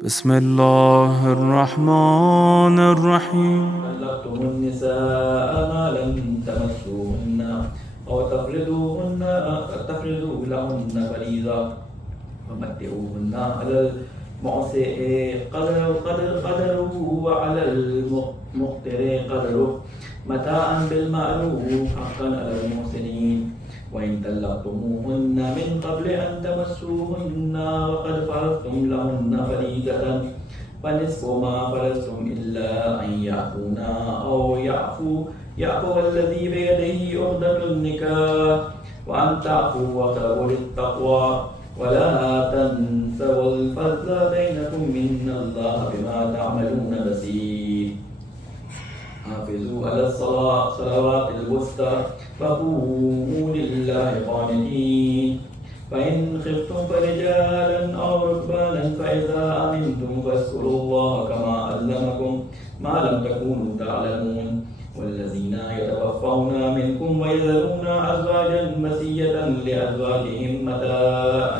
بسم الله الرحمن الرحيم. طلقتم النساء ما لم تمسوهن أو تفرضوا لهن فريضة فمتعوهن على المعسر قدره وعلى المقتر قدره متاعا بالمعروف حقا على المحسنين. وإن طلقتموهن من قبل أن تمسوهن وقد فرضتم لهن فريضة فنصف ما فرضتم إلا أن يعفونا أو يعفو الذي بيده عقدة النكاح وأن تعفوا وأقربوا للتقوى ولا تنسوا الفضل بينكم إن الله بما تعملون بصير. حافظوا على الصلوات الوسطى وقوموا لله قانتين. فإن خفتم فرجالا أو ركبانا فإذا أمنتم فاذكروا الله كما علمكم ما لم تكونوا تعلمون. والذين يتوفون منكم ويذرون أزواجا وصية لأزواجهم متاعا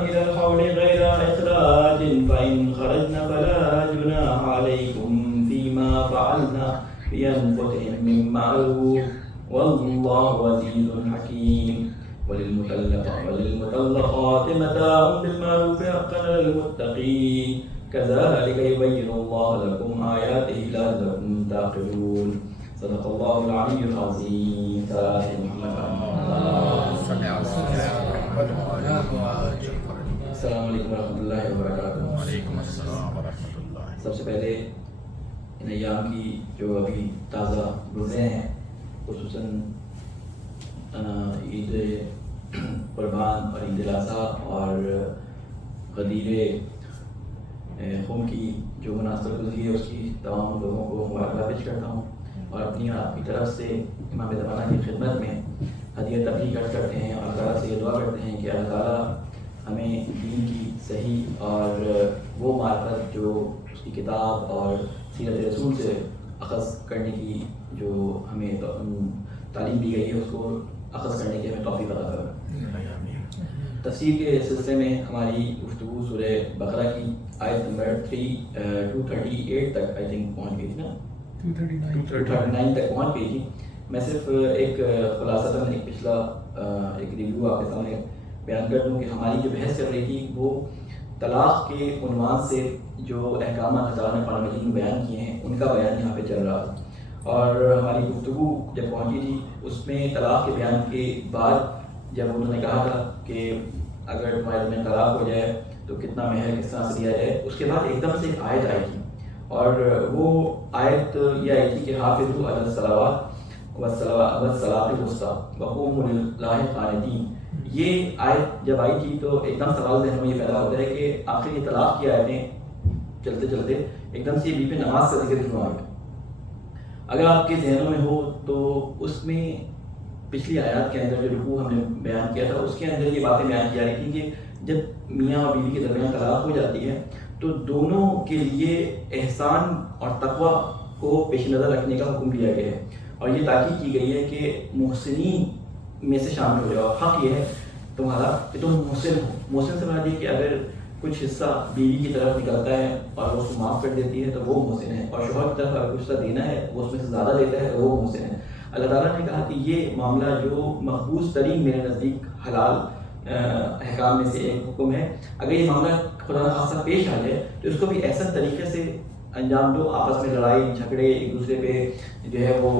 إلى الحول غير إخراج فإن خرجن فلا جناح عليكم فيما فعلن في أنفسهن من معروف والله عزيز حكيم. وللمطلقات متاع بالمعروف حقا على المتقين كذلك يبين الله لكم آياته لعلكم تعقلون. صدق الله العلي العظيم. السلام علیکم ورحمۃ اللہ وبرکاتہ. وعلیکم السلام ورحمۃ اللہ. سب سے پہلے ان ایام کی جو ابھی تازہ روزے ہیں خصوصاً عید قربان اور عید الاضحیٰ اور غدیر خم کی جو مناسبت گزری ہے اس کی تمام لوگوں کو مبارکباد پیش کرتا ہوں اور اپنی آپ کی طرف سے امام زمانہ کی خدمت میں ہدیہ تبلیغ کرتے ہیں اور اللہ تعالیٰ سے یہ دعا کرتے ہیں کہ اللہ تعالیٰ ہمیں دین کی صحیح اور وہ معرفت جو اس کی کتاب اور سیرت رسول سے اخذ کرنے کی جو ہمیں تعلیم دی گئی ہے اس کو اخذ کرنے کی ہمیں توفیق عطا کرے. تفسیر کے سلسلے میں ہماری گفتگو سورہ بقرہ کی آیت نمبر 238 تک آئی تھنک پہنچ گئی تھی نا، 239 تک پہنچ گئی تھی. میں صرف ایک خلاصتاً ایک پچھلا ایک ریویو آپ کے سامنے بیان کر دوں کہ ہماری جو بحث چل رہی تھی وہ طلاق کے عنوان سے جو احکامات اللہ تعالیٰ نے قرآن مجید میں بیان کیے ہیں ان کا بیان یہاں پہ چل رہا تھا. اور ہماری گفتگو جب پہنچی تھی اس میں طلاق کے بیان کے بعد جب انہوں نے کہا تھا کہ اگر تمہارے میں طلاق ہو جائے تو کتنا مہر کس طرح سے دیا جائے، اس کے بعد ایک دم سے ایک آیت آئی تھی اور وہ آیت یہ آئی تھی کہ حافظوا علی الصلوات والصلاۃ الوسطیٰ وقوموا للہ قانتین. یہ آیت جب آئی تھی تو ایک دم سوال ذہن میں یہ پیدا ہوتا ہے کہ آخر یہ طلاق کی آیتیں چلتے چلتے ایک دم سے بیچ میں نماز کا ذکر کیوں آ گیا. اگر آپ کے ذہنوں میں ہو تو اس میں پچھلی آیات کے اندر جو رکوع ہم نے بیان کیا تھا اس کے اندر یہ باتیں بیان کی جا رہی تھیں کہ جب میاں اور بیوی کے درمیان طلاق ہو جاتی ہے تو دونوں کے لیے احسان اور تقوی کو پیش نظر رکھنے کا حکم دیا گیا ہے اور یہ تاکید کی گئی ہے کہ محسنین میں سے شامل ہو جاؤ. حق یہ ہے تمہارا کہ تم محسن ہو. محسن سے مراد یہ کہ اگر کچھ حصہ بیوی کی طرف نکلتا ہے اور وہ اس کو معاف کر دیتی ہے تو وہ محسن ہے، اور شوہر کی طرف اگر کچھ حصہ دینا ہے وہ اس میں سے زیادہ دیتا ہے وہ محسن ہے. اللہ تعالیٰ نے کہا کہ یہ معاملہ جو مقبوض ترین میرے نزدیک حلال احکام میں سے ایک حکم ہے، اگر یہ معاملہ خدا نخواستہ پیش آ جائے تو اس کو بھی ایسا طریقے سے انجام دو، آپس میں لڑائی جھگڑے، ایک دوسرے پہ جو ہے وہ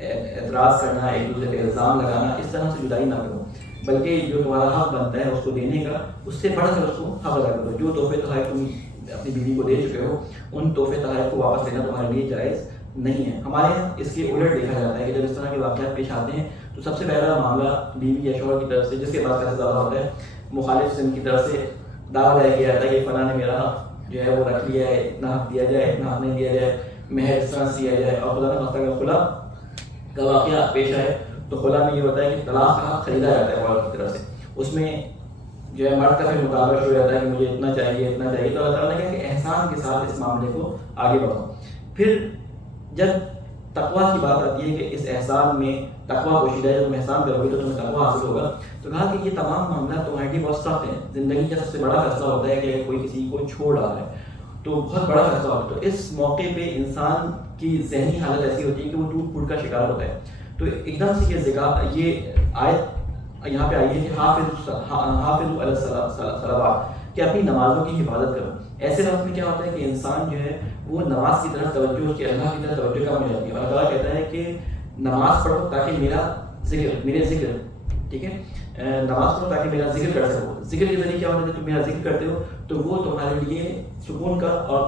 اعتراض کرنا، ایک دوسرے پہ الزام لگانا، اس طرح سے جدائی نہ کرو، بلکہ جو تمہارا حق بنتا ہے اس کو دینے کا اس سے بڑھ کر اس کو حق ادا کرو. جو تحفے تحائف تم اپنی بیوی کو دے چکے ہو ان تحفے تحائف کو واپس لینا تمہارے لیے جائز نہیں ہے. ہمارے یہاں اس کے الٹ دیکھا جاتا ہے کہ جب اس طرح کے واقعات پیش آتے ہیں تو سب سے پہلا معاملہ بیوی یا شوہر کی طرف سے جس کے پاس پیسہ زیادہ ہوتا ہے مخالف سن کی طرف سے دعویٰ لگایا گیا جاتا ہے کہ فلاں نے میرا حق جو ہے وہ رکھ لیا ہے، اتنا حق دیا جائے، اتنا حق نہیں دیا جائے، مہر اس طرح سے دیا جائے. اور خدا نخواستہ اگر خلا کا واقعہ پیش آئے تو خلا میں یہ ہوتا ہے کہ طلاق کا حق خریدا جاتا ہے عورت کی طرف سے، اس میں جو ہے مرد کا پھر مطالبہ شروع ہو جاتا ہے کہ مجھے اتنا چاہیے اتنا چاہیے. تو اللہ تعالیٰ نے کہا کہ احسان کے ساتھ اس معاملے کو آگے بڑھاؤ. پھر جب تقوی کی بات آتی ہے کہ اس احسان میں تقوی پوشیدہ ہے، جب تم احسان کرو گے تو تمہیں تقوی حاصل ہوگا. تو کہا کہ یہ تمام معاملات تمہارے لیے بہت سخت ہیں. زندگی کا سب سے بڑا فیصلہ ہوتا ہے کہ کوئی کسی کو چھوڑ رہا ہے تو بہت بڑا فیصلہ ہوتا ہے. تو اس موقع پہ انسان کی ذہنی حالت ایسی ہوتی ہے کہ وہ ٹوٹ پھوٹ کا شکار ہوتا ہے. تو ایک دم سے یہ آیت یہاں پہ آئی ہے کہ حافظوا علی الصلوات، کہ اپنی نمازوں کی حفاظت کرو. ایسے وقت میں کیا ہوتا ہے کہ انسان جو ہے وہ نماز کی طرف توجہ، اس کے اللہ کی طرف توجہ کم ہو جاتی ہے. اور اللہ کہتا ہے کہ نماز پڑھو تاکہ میرے ذکر ٹھیک ہے، نماز پڑھو تاکہ میرا ذکر کر سکو. ذکر کے ذریعے کیا ہوتا ہے؟ تم میرا ذکر کرتے ہو تو وہ تمہارے لیے سکون کا اور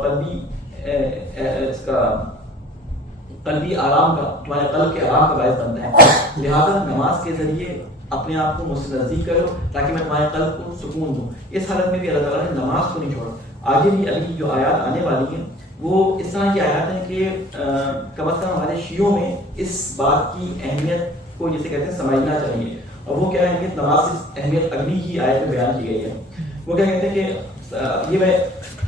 قلبی آرام کا، تمہارے قلب کے آرام کا باعث بنتا ہے. لہٰذا نماز کے ذریعے اپنے آپ کو مجھ سے نزدیک کرو تاکہ میں تمہارے قلب کو سکون دوں. اس حالت میں بھی اللہ تعالیٰ نے نماز کو نہیں چھوڑا. آگے بھی ابھی جو آیات آنے والی ہیں وہ اس طرح کی آیات ہیں کہ کم از کم ہمارے شیعوں میں اس بات کی اہمیت کو جسے کہتے ہیں سمجھنا چاہیے. اور وہ کیا اہمیت؟ نماز کی اہمیت اگلی کی آیت میں بیان کی گئی ہے. وہ کیا کہتے ہیں کہ یہ میں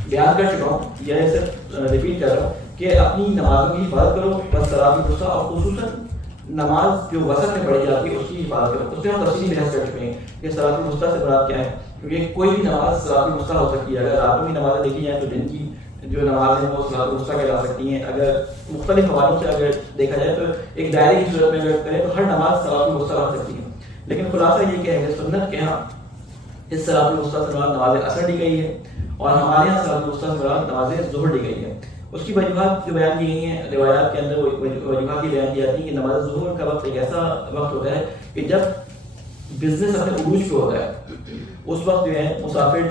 بیان کر چکا ہوں، یہ صرف ریپیٹ کر رہا ہوں کہ اپنی نمازوں کی حفاظت کرو، بس صلاۃ الوسطیٰ، اور خصوصاً نماز جو وسط میں پڑھی جاتی ہے اس کی حفاظت کرو. اس میں ہم تفصیلی بحث کر چکے ہیں کہ صلاۃ الوسطیٰ سے مراد کیا ہے، کیونکہ کوئی بھی نماز صلاۃ الوسطیٰ ہو سکتی ہے. اگر راتوں کی نمازیں دیکھی جائیں تو دن کی جو نماز ہیں وہ صلاۃ الوسطیٰ کہلا سکتی ہیں. اگر مختلف حوالوں سے اگر دیکھا جائے تو ایک دائرے کی صورت میں اگر کریں تو ہر نماز صلاۃ الوسطیٰ ہو سکتی ہے. لیکن خلاصہ یہ کہ اہل سنت کے یہاں اس صلاۃ الوسطیٰ سے مراد نماز عصر لی گئی ہے، اور ہمارے یہاں صلاۃ الوسطیٰ سے مراد نماز ظہر لی گئی ہے. اس کی وجوہات جو بیان کی گئی ہیں روایات کے اندر، وجوہات یہ بیان کی جاتی ہیں کہ نماز ظہر کا وقت ایک ایسا وقت ہوتا ہے کہ جب بزنس اپنے عروج پہ ہوتا ہے. اس وقت جو ہے مسافر جو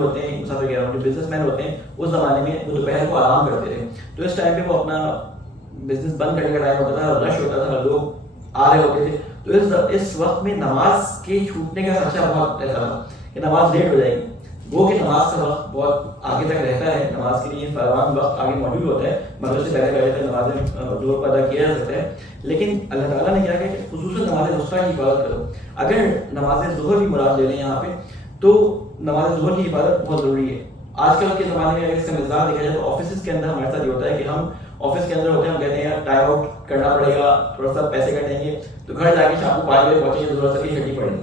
ہوتے ہیں، مسافر کہہ رہا ہوں، جو بزنس مین ہوتے ہیں اس زمانے میں وہ دوپہر کو آرام کرتے تھے. تو اس ٹائم پہ وہ اپنا بزنس بند کرنے کا ٹائم ہوتا تھا، رش ہوتا تھا، لوگ آ رہے ہوتے تھے. تو اس وقت میں نماز کے چھوٹنے کا خدشہ بہت رہتا تھا کہ نماز لیٹ ہو جائے گی. وہ کہ نماز کا وقت بہت آگے تک رہتا ہے، نماز کے لیے فراوان وقت آگے موجود ہوتا ہے، مغرب سے پہلے نمازیں ظہر ادا کیا جا سکتا ہے. لیکن اللہ تعالیٰ نے کیا کہا کہ خصوصاً نماز وسطیٰ کی حفاظت کرو. اگر نماز ظہر بھی مراد لے لیں یہاں پہ تو نماز ظہر کی حفاظت بہت ضروری ہے. آج کل کے زمانے میں اگر اس کا مزاج دیکھا جائے تو آفیسز کے اندر ہمارے ساتھ یہ ہوتا ہے کہ ہم آفس کے اندر ہوتے ہیں، ہم کہتے ہیں یار ٹائم آؤٹ کرنا پڑے گا، تھوڑا سا پیسے کٹیں گے، تو گھر جا کے شام کو 5 بجے پہنچیں گے، تھوڑا سا چھٹی پڑیں گے.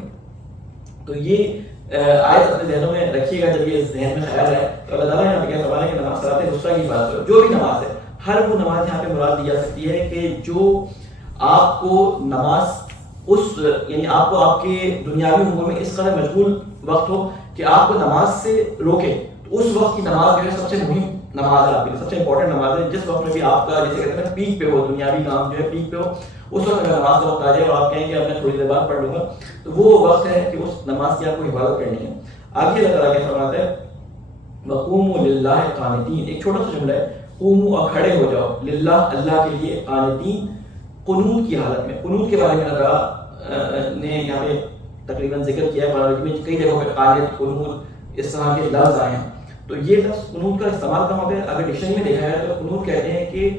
تو یہ آیت اپنے ذہنوں میں رکھیے گا جب یہ ذہن میں خیال ہے. تو اللہ تعالیٰ یہاں پہ کیا فرمایا کہ نماز صلاۃ الوسطیٰ کی حفاظت کرو. جو بھی نماز ہے، ہر وہ نماز یہاں پہ مراد دی جا سکتی ہے کہ جو آپ کو نماز یعنی آپ کو آپ کے دنیاوی امور میں اس قدر مشغول وقت ہو کہ آپ کو نماز سے روکے. تو اس وقت کی نماز جو ہے سب سے مہم نماز ہے، آپ کے لیے سب سے امپورٹنٹ نماز ہے. جس وقت میں بھی آپ کا جیسے کہتے ہیں پیک پہ ہو، دنیاوی کام جو ہے پیک پہ ہو، اس وقت اگر نماز کا وقت آ جائے اور آپ کہیں کہ اب میں تھوڑی دیر بعد پڑھ لوں گا، تو وہ وقت ہے کہ اس نماز کی آپ کو حفاظت کرنی ہے. آگے اللہ تعالیٰ کیا فرماتا ہے؟ وَقُومُوا لِلَّهِ قَانِتِينَ. ایک چھوٹا سا جملہ ہے، قوموا، اور کھڑے ہو جاؤ، للہ اللہ کے لیے، قانتین قنوت کی حالت میں. قنوت کے بارے میں اللہ تعالیٰ نے یہاں پہ تقریباً ذکر کیا ہے قرآن میں کئی جگہوں پہ، قانت، قنوت، اس طرح کے لفظ آئے ہیں. تو یہ لفظ قنوت کا استعمال کم ہوتا ہے. اگر ڈکشنری میں دیکھا جائے تو قنوت کہتے ہیں کہ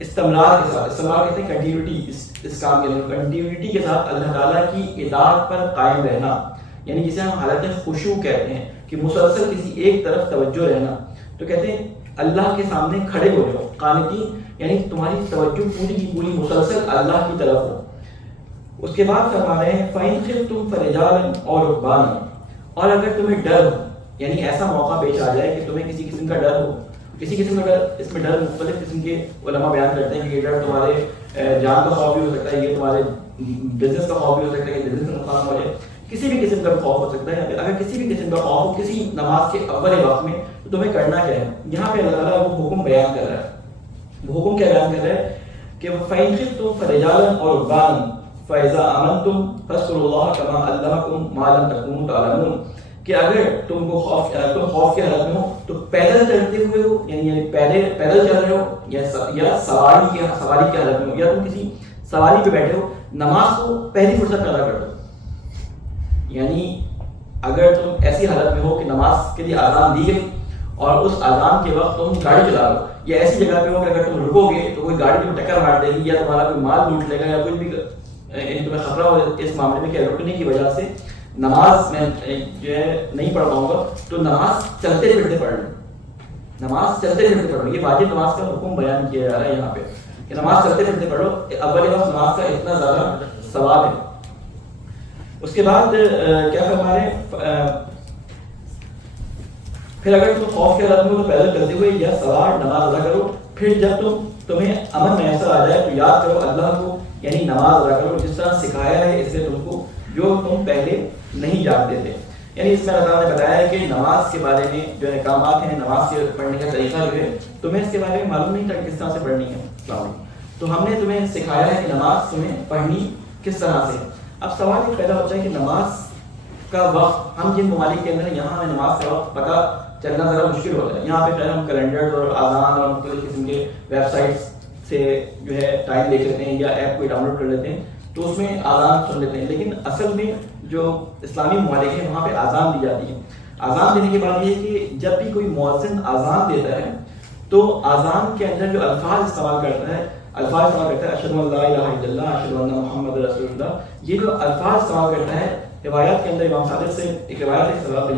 استمرار کے ساتھ، استمرار کہتے ہیں کنٹینیوٹی، اس کام کے لیے کنٹینیوٹی کے ساتھ اللہ تعالیٰ کی اطاعت پر قائم رہنا، یعنی جسے ہم حالت خشوع کہتے ہیں کہ مسلسل کسی ایک طرف توجہ رہنا. تو کہتے ہیں اللہ کے سامنے کھڑے ہو جاؤ، قانتین یعنی تمہاری توجہ پوری کی پوری مسلسل اللہ کی طرف ہو. اس کے بعد فرما رہے ہیں فَإِنْ خِفْتُمْ فَرِجَالًا أَوْ رُكْبَانًا. اور اگر تمہیں ڈر ہو، یعنی ایسا موقع پیش آ جائے کہ تمہیں کسی قسم کا ڈر ہو، کسی قسم کا ڈر، اس میں ڈر مختلف قسم کے علماء بیان کرتے ہیں کہ یہ ڈر تمہارے جان کا خوف بھی ہو سکتا ہے، یہ تمہارے بزنس کا خوف بھی ہو سکتا ہے کہ بزنس کا نقصان ہو جائے، کسی بھی قسم کا خوف ہو سکتا ہے. اگر کسی بھی قسم کا خوف ہو کسی نماز کے اول وقت میں تو تمہیں کرنا کیا ہے؟ یہاں پہ اللہ تعالیٰ وہ حکم بیان کر رہا ہے. وہ حکم کیا بیان کر رہا ہے کہ فَإِنْ خِفْتُمْ فَرِجَالًا أَوْ رُكْبَانًا فَإِذَا آمَنْتُمْ فَاذْكُرُوا اللَّهَ كَمَا عَلَّمَكُمْ مَا لَمْ تَكُونُوا تَعْلَمُونَ. کہ اگر تم کو خوف کی حالت میں ہو تو پیدل چلتے ہوئے ہو، یعنی پیدل چل رہے ہو، یا سواری کی حالت میں ہو، یا تم کسی سواری پہ بیٹھے ہو، نماز کو پہلی فرصت میں ادا کر دو. یعنی اگر تم ایسی حالت میں ہو کہ نماز کے لیے اذان دی گئی اور اس اذان کے وقت تم گاڑی چلا رہے ہو، یا ایسی جگہ پہ ہو کہ اگر تم رکو گے تو کوئی گاڑی تمہیں ٹکر مار دے گی، یا تمہارا کوئی مال لوٹ لے گا، یا کچھ بھی یعنی تمہیں خطرہ ہو اس معاملے میں کہ رکنے کی وجہ سے نماز میں جو ہے نہیں پڑھ پاؤں گا، تو نماز چلتے پھرتے پڑھ لوں، نماز چلتے پھرتے پڑھ لوں. یہ واجب نماز کا حکم بیان کیا جا رہا ہے یہاں پہ کہ نماز چلتے پھرتے پڑھو، اول وقت نماز کا اتنا زیادہ ثواب ہے۔ اس کے بعد کیا فرما رہے ہیں، پھر اگر تم خوف کے حالت میں تو پیدل چلتے ہوئے یا سوار نماز ادا کرو، پھر جب تمہیں امن میسر آ جائے تو یاد کرو اللہ کو، یعنی نماز ادا کرو جس طرح سکھایا ہے اس نے تم کو، جو تم پہلے نہیں جانتے تھے۔ یعنی اس میں اللہ تعالیٰ نے بتایا ہے کہ نماز کے بارے میں جو احکامات ہیں، نماز کے پڑھنے کا طریقہ جو ہے تمہیں اس کے بارے میں معلوم نہیں تھا کس طرح سے پڑھنی ہے، تو ہم نے تمہیں سکھایا ہے کہ نماز تمہیں پڑھنی کس طرح سے۔ اب سوال یہ پیدا ہوتا ہے کہ نماز کا وقت، ہم جن ممالک کے اندر یہاں ہمیں نماز کا وقت پتہ چلنا ذرا مشکل ہوتا ہے، یہاں پہ ہم کیلنڈر اور اذان اور مختلف قسم کے ویب سائٹس سے جو ہے ٹائم دیکھ لیتے ہیں یا ایپ کو ڈاؤن لوڈ کر لیتے ہیں تو اس میں اذان سن لیتے ہیں، لیکن اصل میں جو اسلامی ممالک ہیں وہاں پہ اذان دی جاتی ہے۔ اذان دینے کے بعد یہ ہے کہ جب بھی کوئی مؤذن اذان دیتا ہے تو اذان کے اندر جو الفاظ استعمال کرتا ہے اشہد ان لا الہ الا اللہ، اشہد ان محمد رسول اللہ، یہ جو الفاظ استعمال کرتا ہے، روایات کے اندر امام صادق سے ایک روایت ہے صلی اللہ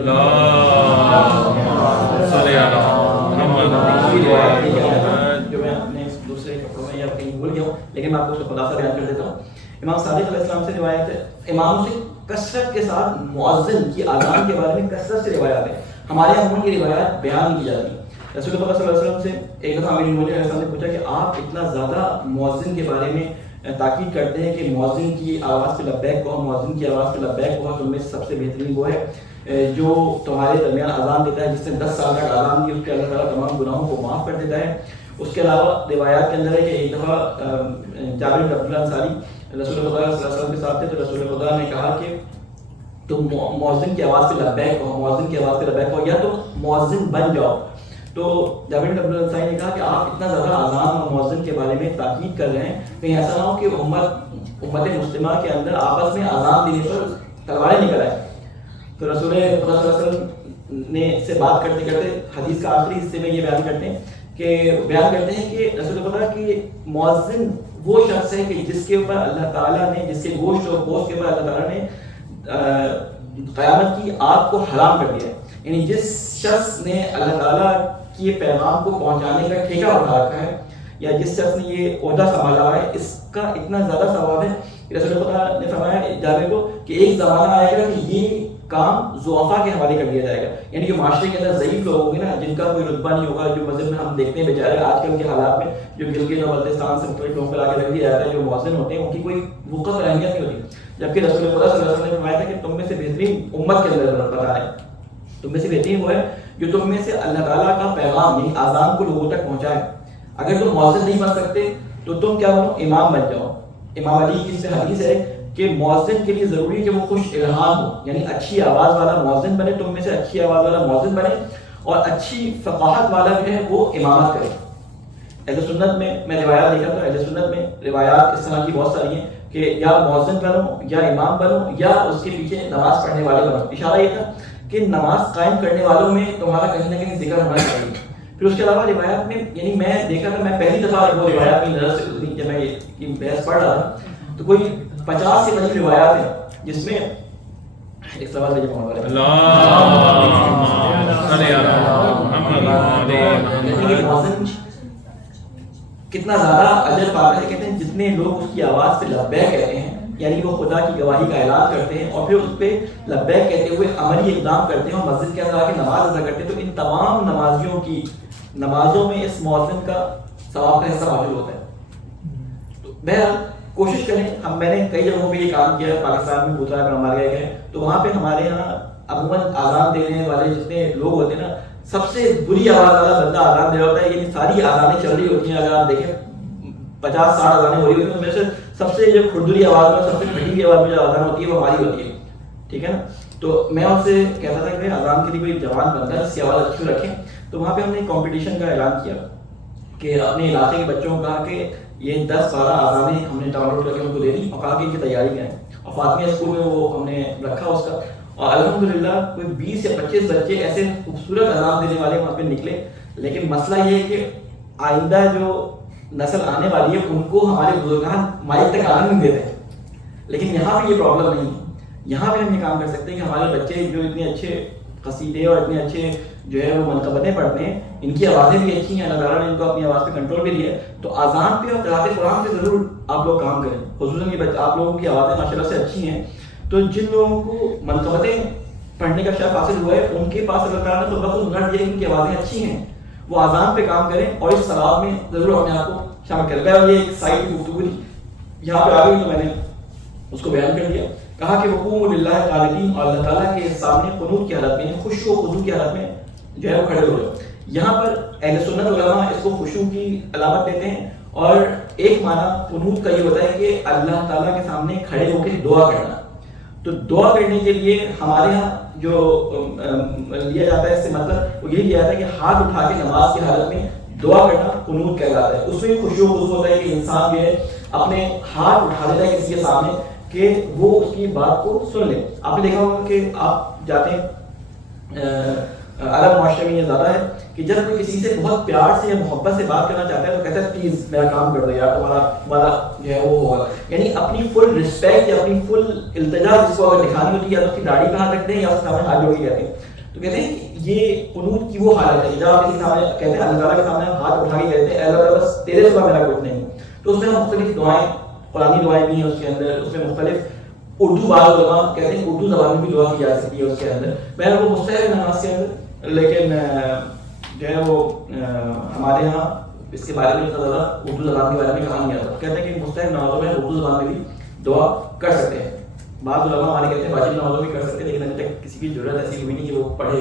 جو میں اپنے دوسرے کپڑوں میں یا کہیں بھول گیا ہوں، لیکن میں آپ کو اس کا خلاصہ بیان کر دیتا ہوں۔ امام صادق علیہ السلام سے روایت ہے، امام سے کثرت کے ساتھ مؤذن کی اذان کے بارے میں کثرت سے روایات ہیں، ہمارے یہاں کی روایات بیان کی جاتی ہیں۔ رسول اللہ صلی اللہ علیہ وسلم سے ایک دفعہ امیر المومنین علیہ السلام نے پوچھا کہ آپ اتنا زیادہ مؤذن کے بارے میں تاکید کرتے ہیں کہ مؤذن کی آواز پہ لبیک کہو، مؤذن کی آواز پہ لبیک کہو، تم میں سب سے بہترین وہ ہے جو تمہارے درمیان اذان دیتا ہے، جس نے 10 سال تک اذان دی اس کے اللہ تعالیٰ تمام گناہوں کو معاف کر دیتا ہے۔ اس کے علاوہ روایات کے اندر ہے کہ ایک دفعہ جابر بن عبداللہ انصاری رسول اللہ صلی اللہ علیہ وسلم کے ساتھ تھے تو رسول اللہ نے کہا کہ تم مؤذن کی آواز پہ لبیک کہو، مؤذن کی آواز پہ لبیک کہو، یا تم مؤذن بن جاؤ۔ تو جابر بن عبداللہ انصاری نے کہا کہ آپ اتنا زیادہ اذان اور مؤذن کے بارے میں تاکید کر رہے ہیں، کہیں ایسا نہ ہو کہ امت مسلمہ کے اندر آپس میں اذان دینے پر تلواریں نکل آئے۔ تو رسول اللہ صلی اللہ علیہ وسلم نے سے بات کرتے کرتے حدیث کا آخری حصے میں یہ بیان کرتے ہیں کہ رسول اللہ کہ مؤذن وہ شخص ہے کہ جس کے اوپر اللہ تعالیٰ نے، جس کے گوشت اور گوشت کے اوپر اللہ تعالیٰ نے قیامت کی آگ کو حرام کر دیا ہے، یعنی جس شخص نے اللہ تعالیٰ کی پیغام کو پہنچانے کا ٹھیکہ اٹھا رکھا ہے یا جس شخص نے یہ عہدہ سنبھالا ہوا ہے، اس کا اتنا زیادہ ثواب ہے کہ رسول اللہ نے فرمایا جابر کو کہ ایک زمانہ آئے گا کہ یہ کام ضعفاء کے حوالے کر دیا جائے گا، یعنی جو معاشرے کے اندر ضعیف لوگ ہوں گے نا، جن کا کوئی رتبہ نہیں ہوگا، جو مذہب میں ہم دیکھتے ہیں بیچارے آج کل کے حالات میں جو گلگت اور بلتستان سے مختلف لوگوں کو لا کے رکھ دیا جاتا ہے، جو مؤذن ہوتے ہیں ان کی کوئی وقت اہمیت نہیں ہوتی، جبکہ رسول اللہ صلی اللہ علیہ وسلم نے فرمایا تھا کہ تم میں سے بہترین امت کے اندر بتا رہے ہیں، تم میں سے بہترین وہ ہے جو تم میں سے اللہ تعالیٰ کا پیغام یعنی اذان کو لوگوں تک پہنچائے۔ اگر تم مؤذن نہیں بن سکتے تو تم کیا بنو، امام بن جاؤ۔ امام علی کی اس میں حدیث ہے کہ مؤذن کے لیے ضروری ہے کہ وہ خوش الہام ہو، یعنی اچھی آواز والا مؤذن بنے، تم میں سے اچھی آواز والا مؤذن بنے اور اچھی فقاہت والا جو ہے وہ امامت کرے۔ اہل سنت میں روایات دیکھا تھا، اہل سنت میں روایات اس طرح کی بہت ساری ہیں کہ یا مؤذن بنو یا امام بنو یا اس کے پیچھے نماز پڑھنے والے بنو۔ اشارہ یہ تھا کہ نماز قائم کرنے والوں میں تمہارا کہیں نہ کہیں ذکر ہونا چاہیے۔ پھر اس کے علاوہ روایات میں یعنی میں دیکھا تھا، میں پہلی دفعہ وہ روایات کی نظر سے گزری جب میں یہ بحث پڑھ رہا تھا تو کوئی 50 سے قریب روایات ہیں جس میں ایک سوال ہے کتنا زیادہ اجر پاتا ہے، کہتے ہیں جتنے لوگ اس کی آواز پہ لبیک کہتے ہیں، یعنی وہ خدا کی گواہی کا اعلان کرتے ہیں اور پھر اس پہ لبیک کہتے ہوئے عملی اقدام کرتے ہیں اور مسجد کے اندر آ کے نماز ادا کرتے ہیں، تو ان تمام نمازیوں کی نمازوں میں اس مؤذن کا ثواب کا حصہ موجود ہوتا ہے۔ تو بہرحال کوشش کریں، میں نے کئی جگہوں پہ یہ کام کیا ہے، پاکستان میں بوترا میں ہمارے گئے ہیں تو وہاں پہ ہمارے یہاں عموماً اذان دینے والے جتنے لوگ ہوتے ہیں نا، سب سے بری آواز والا بندہ اذان دے رہا ہوتا ہے، یعنی ساری اذانیں چل رہی ہوتی ہیں، اگر آپ دیکھیں 50-60 اذانیں ہو رہی ہوتی ہیں، میں سے سب سے جو کھردری آواز میں سب سے پھٹی ہوئی آواز میں جو اذان ہوتی ہے وہ ہماری ہوتی ہے، ٹھیک ہے نا۔ تو میں ان سے کہتا تھا کہ اذان کے لیے کوئی جوان بندہ ہے، اس کی آواز اچھی رکھیں، تو وہاں پہ ہم نے کمپٹیشن کا اعلان کیا کہ اپنے علاقے کے بچوں کو کہا کہ یہ 10-12 اذانیں ہم نے ڈاؤن لوڈ کر کے ان کو دے دی اور کہا کہ ان کی تیاری کریں، اور فاطمیہ اسکول میں وہ ہم نے رکھا اس کا، اور الحمدللہ کوئی 20 یا 25 بچے ایسے خوبصورت اذان دینے والے وہاں پہ نکلے۔ لیکن مسئلہ یہ ہے کہ آئندہ جو نسل آنے والی ہے ان کو ہمارے بزرگان مائک تک آنے نہیں دیتے، لیکن یہاں پہ یہ پرابلم نہیں ہے، یہاں پہ ہم یہ کام کر سکتے ہیں کہ ہمارے بچے جو اتنے اچھے قصیدے اور اتنے اچھے جو ہے وہ منقبتیں پڑھتے ہیں, ان کی آوازیں بھی اچھی ہیں, اللہ تعالیٰ نے ان کو اپنی آواز پہ کنٹرول بھی دیا ہے, تو اذان پہ اور قراءت قرآن پہ ضرور آپ لوگ کام کریں. خصوصاً یہ آپ لوگوں کی آوازیں ماشاء اللہ سے اچھی ہیں, تو جن لوگوں کو منقبتیں پڑھنے کا شرف حاصل ہوا ہے ان کے پاس اللہ تعالیٰ نے تو ہنر دیا, ان کی آوازیں اچھی ہیں, وہ اذان پہ کام کریں اور اس صلات میں ضرور اپنے آپ کو شامل کریں. اور یہ ایک سائڈ کی گفتگو تھی, یہاں پہ آ گئی تو میں نے اس کو بیان کر دیا. کہا کہ وقوموا للہ قانتین, اور اللہ تعالیٰ کے سامنے قنوت کی حالت میں, خشوع و خضوع کی حالت میں جو ہے وہ کھڑے ہو جائے. یہاں پر اہل سنت علماء اس کو خشوع کی علامت دیتے ہیں, اور ایک معنی قنوت کا یہ ہوتا ہے کہ اللہ تعالیٰ کے سامنے کھڑے ہو کے دعا کرنا. تو دعا کرنے کے لیے ہمارے یہاں جو لیا جاتا ہے اس سے مطلب وہ یہی لیا جاتا ہے کہ ہاتھ اٹھا کے نماز کی حالت میں دعا کرنا قنوت کہلاتا ہے. اس میں خشوع و خضوع ہوتا ہے کہ انسان جو ہے اپنے ہاتھ اٹھا دیتا ہے کسی کے سامنے کہ وہ اس کی بات کو سن لے. آپ نے دیکھا ہوگا کہ آپ جاتے ہیں عرب معاشرے میں یہ زیادہ ہے کہ جب کوئی کسی سے بہت پیار سے یا محبت سے بات کرنا چاہتا ہے تو کہتا ہے پلیز میرا کام کر دو یار, تمہارا جو ہے وہ ہوگا. یعنی اپنی فل رسپیکٹ یا اپنی فل التجا جس کو اگر دکھانی ہوتی ہے یا تو اس کی داڑھی کہاں رکھتے ہیں یا اس کے سامنے ہاتھ جوڑ کے کہتے ہیں. تو کہتے ہیں کہ یہ قنوت کی وہ حالت ہے جب آپ کسی سامنے کہتے ہیں اللہ تعالیٰ کے سامنے ہاتھ اٹھا کے کہتے ہیں اللہ تعالیٰ بس تیرے سوا میرا کچھ نہیں. تو اس میں مختلف دعائیں, قرآنی دعائیں بھی ہیں اس کے اندر, اس میں مختلف اردو بعض علماء کہتے ہیں اردو زبان میں بھی دعا کی جا سکتی ہے اس کے اندر. میں وہ مستحب نماز کے اندر, لیکن جو ہے وہ ہمارے یہاں اس کے بارے میں اتنا زیادہ اردو زبان کے بارے میں کہا نہیں آتا. کہتے ہیں کہ مستحب نمازوں میں اردو زبان میں بھی دعا کر سکتے ہیں. بعض علماء ہمارے کہتے ہیں واجب نمازوں میں کر سکتے ہیں, لیکن ابھی تک کسی کی ضرورت ایسی ہوئی نہیں کہ وہ پڑھے.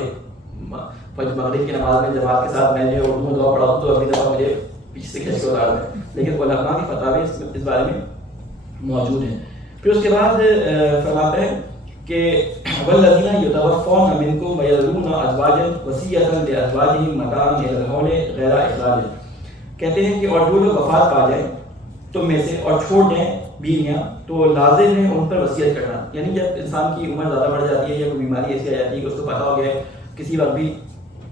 مغرب کی نماز میں جماعت کے ساتھ میں جو اردو میں دعا پڑھا ہوں تو ابھی دفعہ مجھے پیچھے سے کھینچ کے اتار دیں, لیکن علماء کی فتاوی اس بارے میں موجود ہیں. پھر اس کے بعد فرماتے ہیں کہ والذین یتوفون منکم ویذرون ازواجا وصیۃ لازواجہم متاعا الی الحول غیر اخراج. کہتے ہیں کہ اور جو لوگ وفات پا جائیں تم میں سے اور چھوڑ جائیں بیویاں تو لازم ہے ان پر وصیت کرنا. یعنی جب انسان کی عمر زیادہ بڑھ جاتی ہے یا کوئی بیماری ایسی آ جاتی ہے کہ اس کو پتہ ہو گیا ہے کسی وقت بھی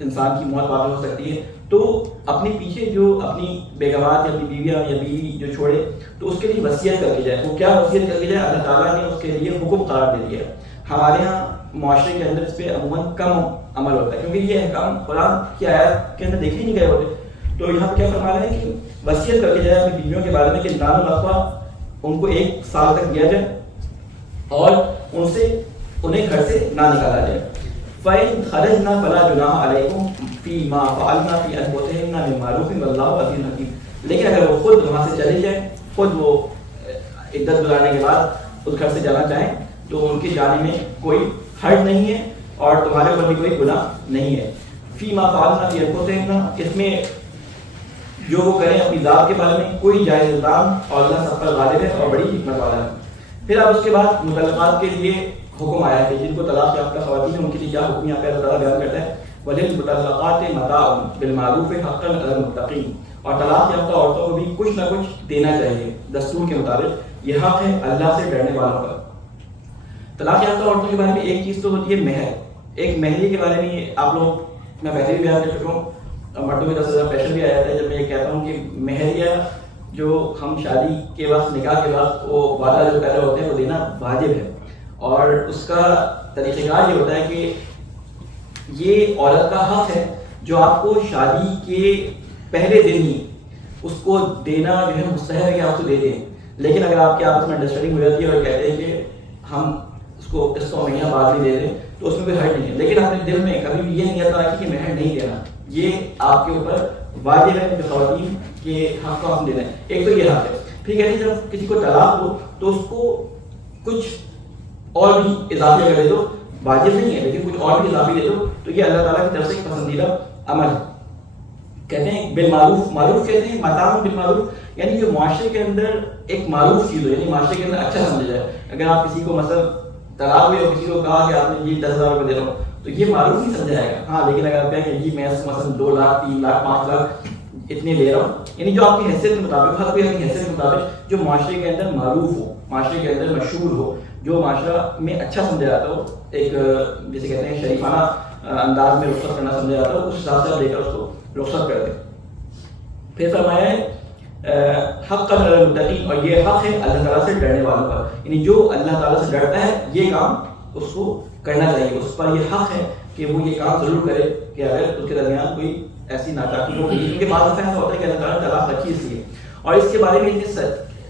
انسان کی موت واقع ہو سکتی ہے, تو اپنے پیچھے جو اپنی بیگمات یا اپنی بیویاں یا بیوی جو چھوڑے تو اس کے لیے وصیت کر کے جائے. وہ کیا وصیت کر کے جائے؟ اللہ تعالیٰ نے اس کے لیے حکم قرار دے دیا. ہمارے ہاں معاشرے کے اندر اس پہ عموماً کم عمل ہوتا ہے کیونکہ یہ احکام قرآن کی آیات کے اندر دیکھے نہیں گئے ہوتے. تو یہاں پہ کیا فرما رہے ہیں کہ وصیت کر کے جائے اپنی بیویوں کے بارے میں کہ دان و نفقہ ان کو 1 سال تک دیا جائے اور ان سے انہیں گھر سے نہ نکالا جائے. فَإِنْ خَرَجْنَا فَلَا جُنَاحَ عَلَيْكُمْ فِي مَا فَعَلْنَا فِي أَنفُسِهِنَّ مِن مَّعْرُوفٍ وَاللَّهُ عَزِيزٌ حَكِيمٌ. لیکن اگر وہ خود وہاں سے چلی جائیں, خود وہ عدت گزارنے کے بعد اس گھر سے جانا چاہیں تو ان کی جانے میں کوئی حرج نہیں ہے اور تمہارے اوپر بھی کوئی گناہ نہیں ہے. فِي مَا فَعَلْنَا فِي أَنفُسِهِنَّ, اس میں جو وہ کریں اپنی ذات کے بارے میں کوئی جائز الزام, اور اللہ سب پر غالب ہے اور بڑی حکمت والا ہے. پھر اب اس کے بعد مطلقات کے لیے حکم آیا ہے, جن کو طلاق یافتہ خواتین ہیں ان کے لیے کیا حکم یہاں پہ اللہ تعالیٰ بیان کرتا ہے. وَلِلْمُطَلَّقَاتِ مَتَاعٌ بِالْمَعْرُوفِ حَقًّا عَلَى الْمُتَّقِينَ. اور طلاق یافتہ عورتوں کو بھی کچھ نہ کچھ دینا چاہیے دستور کے مطابق, یہ حق ہے اللہ سے ڈرنے والوں کا. طلاق یافتہ عورتوں کے بارے میں ایک چیز تو ہوتی ہے مہر. ایک مہریے کے بارے میں آپ لوگ, میں پہلے بھی بیان کر چکا ہوں, مردوں میں 10,000 پریشر بھی آ جاتا ہے جب میں یہ کہتا ہوں کہ مہریہ جو ہم شادی کے وقت, نکاح کے وقت وہ وعدہ جو پہلے ہوتے ہیں وہ دینا واجب ہے. اور اس کا طریقہ کار یہ ہوتا ہے کہ یہ عورت کا حق ہے جو آپ کو شادی کے پہلے دن ہی اس کو دینا جو ہے مستحب ہے کہ آپ کو دے دیں. لیکن اگر آپ کے آپس میں انڈرسٹینڈنگ ہو جاتی ہے اور کہتے ہیں کہ ہم اس کو اس کو مہینہ بعد میں دے دیں تو اس میں کوئی حرج نہیں ہے. لیکن اپنے دل میں کبھی بھی یہ نیت رکھیں کہ مہر نہیں دینا, یہ آپ کے اوپر واجب ہے جو خواتین کے حق کو ہم دے دیں. ایک تو یہ حق ہے. پھر کہتے ہیں جب کسی کو طلاق ہو تو اس کو کچھ اور بھی اضافی اگر دے دو, واجب نہیں ہے لیکن کچھ اور بھی اضافی دے دو تو یہ اللہ تعالیٰ کی طرف سے ایک پسندیدہ عمل ہے. کہتے ہیں بالمعروف, معروف کہتے ہیں متاع بالمعروف, یعنی جو معاشرے کے اندر ایک معروف چیز ہو, یعنی معاشرے کے اندر اچھا سمجھا جائے. اگر آپ کسی کو مثلا طلاق ہوئی اور کسی کو کہا کہ آپ نے جی 10,000 روپے دے رہا ہوں تو یہ معروف نہیں سمجھا جائے گا. ہاں لیکن اگر آپ کہیں کہ جی میں مثلا 2 لاکھ 3 لاکھ 5 لاکھ اتنے لے رہا ہوں, یعنی جو آپ کی حیثیت کے مطابق, ہر کوئی اپنی حیثیت کے مطابق جو معاشرے کے اندر معروف ہو, معاشرے کے اندر مشہور ہو, جو معاشرہ میں اچھا سمجھا جاتا ہو, ایک جیسے کہتے ہیں شریفانہ انداز میں رخصت کرنا سمجھا جاتا ہو, اس حساب سے آپ لے کر اس کو رخصت کر دیں. پھر فرمایا ہے حق علی المتقین, اور یہ حق ہے اللہ تعالیٰ سے ڈرنے والوں پر, یعنی جو اللہ تعالیٰ سے ڈرتا ہے یہ کام اس کو کرنا چاہیے, اس پر یہ حق ہے کہ وہ یہ کام ضرور کرے کہ اگر اس کے درمیان کوئی ایسی ناچاکی ہو گئی, کیونکہ بعض دفعہ ایسا ہوتا ہے کہ اللہ تعالیٰ نے طلاق رکھی اس لیے. اور اس کے بارے میں اتنے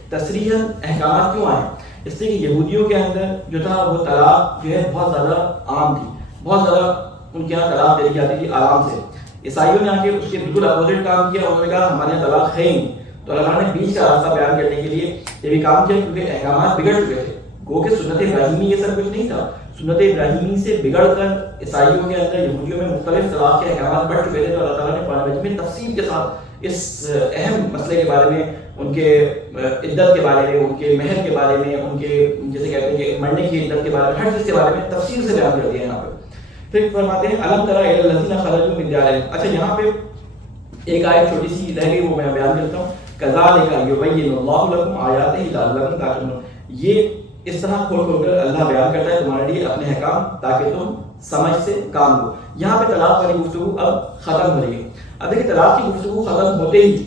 تصریحاً احکامات کیوں آئے؟ اس لیے کہ یہودیوں کے اندر جو تھا وہ طلاق جو ہے بہت زیادہ عام تھی, بہت زیادہ ان کے یہاں طلاق دے دی جاتی تھی آرام سے. عیسائیوں نے آ کے اس کے بالکل اپوزٹ کام کیا, انہوں نے کہا ہمارے یہاں طلاق ہے ہی نہیں. تو اللہ تعالیٰ نے بیچ کا راستہ بیان کرنے کے لیے یہ بھی کام کیا, کیونکہ احکامات بگڑ چکے تھے. گو کہ سنت ابراہیمی یہ سب کچھ نہیں تھا, سنت ابراہیمی سے بگڑ کر عیسائیوں کے اندر یہودیوں میں مختلف طلاق کے احکامات بڑھ چکے تھے. تو اللہ تعالیٰ نے قرآن مجید میں تفصیل کے ساتھ اس اہم مسئلے کے بارے میں, ان کے عدت کے بارے میں, ان کے مہر کے بارے میں, ان کے جیسے کہتے ہیں کہ مرنے کی عدت کے بارے میں, ہر چیز کے بارے میں تفصیل سے بیان کر دیا یہاں پہ. پھر فرماتے ہیں الم تری الی الذین خرجوا من دیارہم. اچھا یہاں پہ ایک آیت چھوٹی سی رہ گئی, وہ میں بیان کرتا ہوں. کذالک یبین اللہ لکم آیاتہ لعلکم تعقلون. یہ اس طرح کھول کھول کر اللہ بیان کرتا ہے تمہارے لیے اپنے احکام تاکہ تم سمجھ سے کام لو. یہاں پہ طلاق والی گفتگو اب ختم ہو رہی ہے. اب دیکھیں طلاق کی گفتگو ختم ہوتے ہی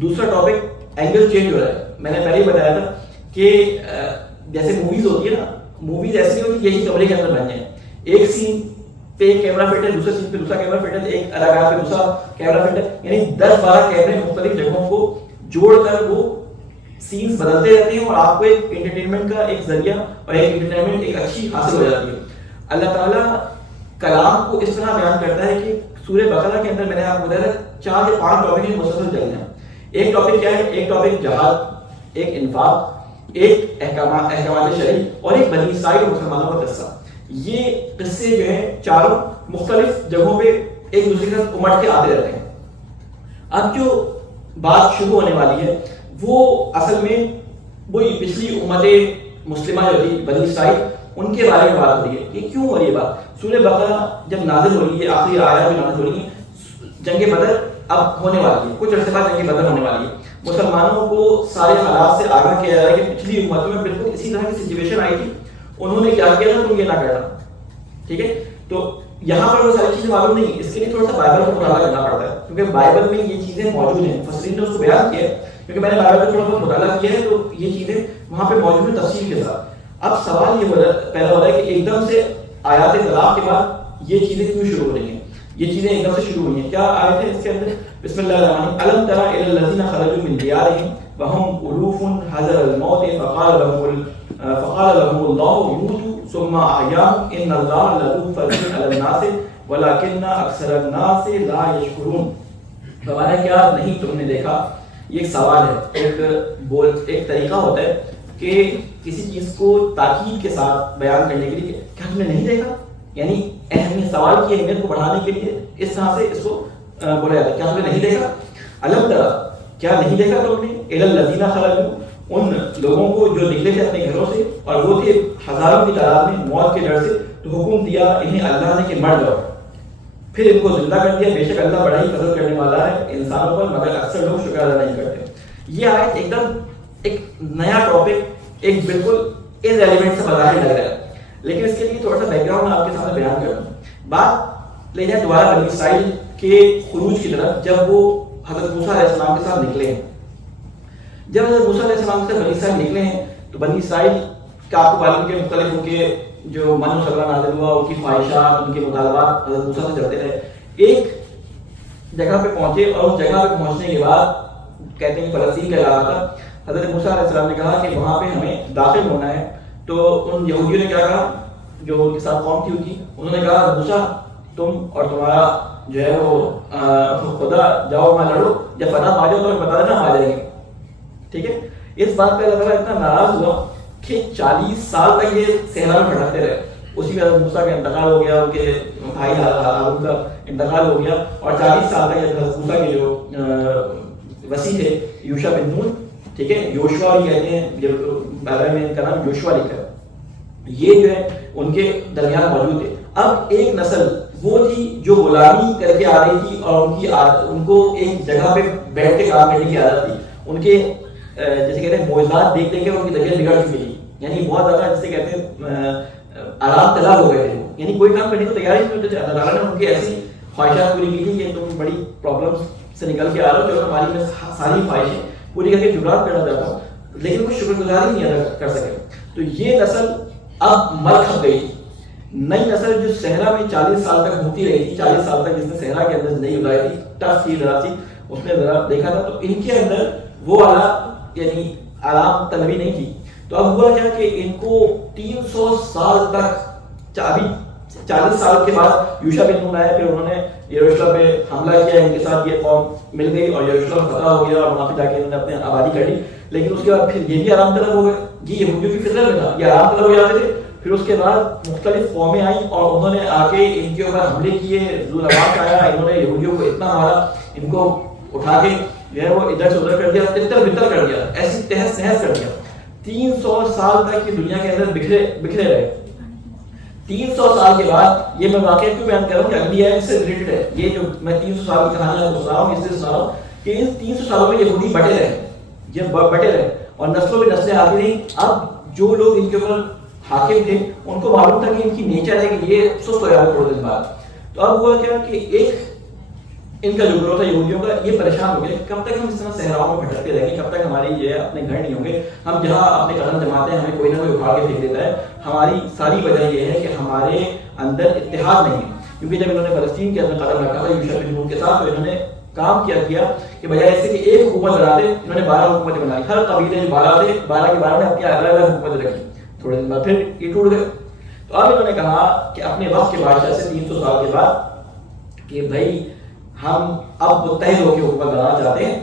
دوسرا ٹاپک اینگل چینج ہو رہا ہے. میں نے پہلے ہی بتایا تھا کہ جیسے موویز ہوتی ہے نا, موویز ایسی ہوتی ہے یہی کمرے کے اندر بن جائیں, ایک سین پہ ایک کیمرہ فٹ ہے, دوسرے سین پہ دوسرا کیمرہ فٹ ہے, ایک اداکار پہ دوسرا کیمرہ فٹ ہے, یعنی 10-12 کیمرے مختلف جگہوں کو جوڑ کر وہ سینز بدلتے رہتے ہیں اور آپ کو ایک انٹرٹینمنٹ کا ایک ذریعہ اور ایک انٹرٹینمنٹ ایک اچھی حاصل ہو جاتی ہے. اللہ تعالیٰ کلام کو اس طرح بیان کرتا ہے کہ سورہ بقرہ کے اندر میں نے آپ کو بتایا 4 یا 5 ٹاپک مسلسل چل رہے ہیں. ایک ٹاپک کیا ہے؟ ایک ٹاپک جہاد, ایک انفاق, ایک احکامات شرعی, اور ایک بنی اسرائیل اور مسلمانوں کا قصہ. یہ قصے جو ہیں چاروں مختلف جگہوں پہ ایک دوسرے کے ساتھ امٹ کے آتے رہتے ہیں. اب جو بات شروع ہونے والی ہے وہ اصل میں وہی پچھلی امت مسلمہ جو تھی بنی اسرائیل ان کے بارے میں بات ہو رہی ہے. یہ کیوں ہو رہی ہے بات؟ سورہ بقرہ جب نازل ہو رہی ہے, آخری آیات میں نازل ہو رہی ہے, جنگ بدر اب ہونے والی ہے, کچھ عرصے بعد جنگ بدر ہونے والی ہے. مسلمانوں کو سارے حالات سے آگاہ کیا جا رہا ہے کہ پچھلی امتوں میں بالکل اسی طرح کی سچویشن آئی تھی, انہوں نے کیا کیا تھا, تم یہ نہ کرنا. ٹھیک ہے, تو یہاں پر وہ ساری چیزیں معلوم نہیں, اس کے لیے تھوڑا سا بائبل کو مطالعہ کرنا پڑتا ہے, کیونکہ بائبل میں یہ چیزیں موجود ہیں. مفسرین نے اس کو بیان کیا ہے, کیونکہ میں نے بائبل کا تھوڑا بہت مطالعہ کیا ہے, تو یہ چیزیں وہاں پہ موجود ہیں تفصیل کے ساتھ. اب سوال یہ پیدا ہو رہا ہے کہ ایک دم سے آیات طلاق کے بعد یہ چیزیں کیوں شروع ہو رہی ہیں؟ یہ چیزیں ایک دم سے شروع ہوئی ہیں. کیا آیت ہے اس کے اندر؟ بسم اللہ الرحمن الرحیم. الم تری الی الذین خرجوا من دیارہم وهم الوف حذر الموت فقال لهم الله موتوا ثم احیاهم ان اللہ لذو فضل علی الناس ولکن اکثر الناس لا یشکرون. ہمارا کیا نہیں تم نے دیکھا؟ یہ ایک سوال ہے, ایک طریقہ ہوتا ہے کہ کسی چیز کو تاکید کے ساتھ بیان کرنے کے لیے, کیا تم نے نہیں دیکھا, یعنی اہمیت, سوال کی اہمیت کو بڑھانے کے لیے اس طرح سے اس کو بولا جاتا ہے. کیا تم نے نہیں دیکھا؟ الم تری, کیا نہیں دیکھا تم نے, الی الذین خرجوا, ان لوگوں کو جو نکلے تھے اپنے گھروں سے اور وہ تھے ہزاروں کی تعداد میں موت کے ڈر سے, تو حکم دیا انہیں اللہ نے کہ مر جاؤ, پھر ان کو زندہ کر دیا. بے شک اللہ بڑا ہی فضل کرنے والا ہے انسانوں پر, مگر اکثر لوگ شکر ادا نہیں کرتے. یہ آیت ایک دم ایک نیا ٹاپک, ایک بالکل ان ریلیونٹ سے بظاہر لگ رہا ہے, لیکن اس کے لیے تھوڑا سا بیک گراؤنڈ آپ کے سامنے بیان کروں. بات لے جائیں دوبارہ بنی اسرائیل کے خروج کی طرف. جب وہ حضرت موسیٰ علیہ السلام کے ساتھ نکلے ہیں, جب حضرت موسیٰ علیہ السلام سے بنی اسرائیل نکلے ہیں, تو بنی اسرائیل کا آپ کو معلوم کے مختلف ان کے جو من و سلوہ نازل ہوا, ان کی خواہشات, ان کے مطالبات حضرت موسیٰ سے چلتے رہے. ایک جگہ پہ پہنچے اور اس جگہ پہ پہنچنے کے بعد کہتے ہیں فلسطین کا علاقہ تھا. حضرت موسیٰ علیہ السلام نے کہا کہ وہاں پہ ہمیں داخل ہونا ہے. تو ان یہودیوں نے کیا کہا, جو ان کے ساتھ قوم تھی ان کی, انہوں نے کہا موسیٰ تم اور تمہارا جو ہے وہ خدا جاؤ وہاں لڑو, جب فتح پا جاؤ تو بتا دینا, ہم آ جائیں گے. ٹھیک ہے, اس بات پہ اللہ تعالیٰ اتنا ناراض ہوا کہ 40 سال تک یہ صحرا میں بھٹکتے رہے. اسی میں حضرت موسیٰ کا انتقال ہو گیا, ان کے بھائی ہارون کا انتقال ہو گیا, اور 40 سال تک حضرت موسیٰ کے جو وسیع تھے یوشع بن نون, ٹھیک ہے, یوشوا بھی کہتے ہیں, جو بائبل میں ان کا نام یوشوا لکھا ہے, یہ جو ہے ان کے درمیان موجود تھے. اب ایک نسل وہ تھی جو غلامی کر کے آ رہی تھی, اور ان کو ایک جگہ پہ بیٹھ کے کام کرنے کی عادت تھی. ان کے جیسے کہتے ہیں معجزات دیکھ دیکھ کے ان کی طبیعت بگڑ چکی تھی, یعنی بہت زیادہ جسے کہتے ہیں آرام طلب ہو گئے تھے, یعنی کوئی کام کرنے کو تیار ہی نہیں ہوتے تھے. اللہ تعالیٰ نے ان کی ایسی خواہشات پوری کی تھی کہ تم بڑی پرابلمس سے نکل کے آ رہے ہو, چلو ہماری میں ساری خواہشیں پوری کر کے جبران کرنا چاہتا ہوں, لیکن وہ شکر گزاری نہیں ادا کر سکے. تو یہ نسل اب مر کھپ گئی. نئی نسل جو صحرا میں 40 سال تک گھومتی رہی تھی، 40 سال تک جس نے صحرا کے اندر زندگی گزاری تھی، ٹف تھی ذرا سی، اس نے ذرا دیکھا تھا تو ان کے اندر وہ والا یعنی آرام طلبی نہیں تھی. تو اب ہوا کیا کہ ان کو 300 سال تک، ابھی 40 سال کے بعد یوشع بن نون آئے، پھر انہوں نے یروشلم پہ حملہ کیا، ان کے ساتھ یہ قوم مل گئی اور یروشلم فتح ہو گیا اور وہاں پہ جا کے انہوں نے اپنے آبادی کر لی. لیکن اس کے بعد پھر یہ بھی آرام طلب ہو گئے، یہ یہودیوں کی فطرت میں تھا، یہ آرام طلب ہو جاتے تھے. پھر اس کے بعد مختلف قومیں آئیں اور انہوں نے آ کے ان کے اوپر حملے کیے، ذو العواق آیا، انہوں نے یہودیوں کو اتنا مارا، ان کو اٹھا کے جو ہے وہ ادھر سے ادھر کر دیا، تتر بتر کر دیا، ایسی تہس نہس کر دیا. 300 سال تک یہ دنیا کے اندر بکھرے رہے. 300 سال کے بعد یہ میں واقعہ کیوں بیان کر رہا ہوں کہ اگلی آیت سے ریلیٹڈ ہے. یہ جو میں 300 سال کی کہانی آپ کو سنا رہا ہوں، اس لیے سنا رہا ہوں کہ ان 300 سالوں میں یہودی بٹے رہے، یہ بٹے رہے اور نسلوں میں نسلیں آتی رہیں. اب جو لوگ ان کے اوپر حاکم تھے ان کو معلوم تھا کہ ان کی نیچر ہے کہ یہ سست ہو جائے تھوڑے دن بعد. تو اب ہوا کیا کہ ایک ان کا جو گروہ تھا یہودیوں کا، یہ پریشان ہو گئے کب تک ہم اس طرح صحراؤں میں بھٹکتے رہیں گے، کب تک ہماری جو ہے اپنے گھر نہیں ہوں گے، ہم جہاں اپنے قدم جماتے ہیں ہمیں کوئی نہ کوئی اکھاڑ کے پھینک دیتا ہے. ہماری ساری وجہ یہ ہے کہ ہمارے اندر اتحاد نہیں ہے. کیونکہ جب انہوں نے فلسطین کے اندر قدم رکھا تھا یوشع بن نون کے ساتھ، تو انہوں نے کام کیا کہ بجائے ایسے کہ ایک حکومت بناتے، انہوں نے 12 حکومتیں بنائی. ہر قبیلے جو 12 تھے، 12 کے 12 نے اپنی الگ الگ حکومتیں رکھی. تھوڑے دن بعد پھر یہ ٹوٹ گئے. تو اب انہوں نے کہا کہ اپنے وقت کے بادشاہ سے 300 سال کے بعد کہ بھائی ہم اب متحد ہو کے حکومت بنانا چاہتے ہیں.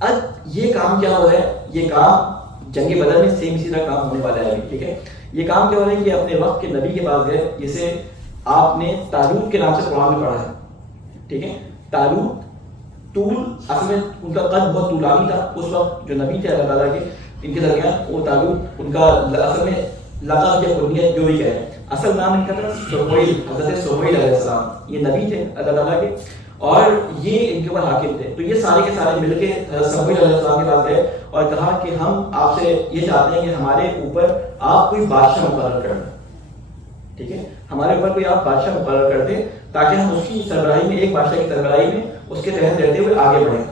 اب یہ کام کیا ہو رہا ہے؟ یہ کام جنگ بدر میں سیم اسی طرح کام ہونے والا ہے. ٹھیک ہے، یہ کام کیا ہو رہا ہے کہ اپنے وقت کے نبی کے پاس گئے، جسے آپ نے طالوت کے نام سے قرآن میں پڑھا ہے. ٹھیک ہے، طالوت طول اصل میں ان کا قد بہت طولانی تھا. اس وقت جو نبی تھے اللہ تعالیٰ کے ان کے درمیان، وہ طالوت ان کا اصل میں لقب یا کنیت جو بھی کہے، اصل نام ان کا تھا سموئیل، حضرت سموئیل علیہ السلام. یہ نبی تھے اللہ تعالیٰ کے اور یہ ان کے اوپر حاکم تھے. تو یہ سارے کے سارے مل کے سموئیل علیہ السلام کے پاس گئے اور کہا کہ ہم آپ سے یہ چاہتے ہیں کہ ہمارے اوپر آپ کوئی بادشاہ مقرر کر دیں. ٹھیک ہے، ہمارے اوپر کوئی آپ بادشاہ مقرر کر دیں تاکہ ہم اس کی سربراہی میں، ایک بادشاہ کی سربراہی میں اس کے تحت رہتے ہوئے آگے بڑھیں.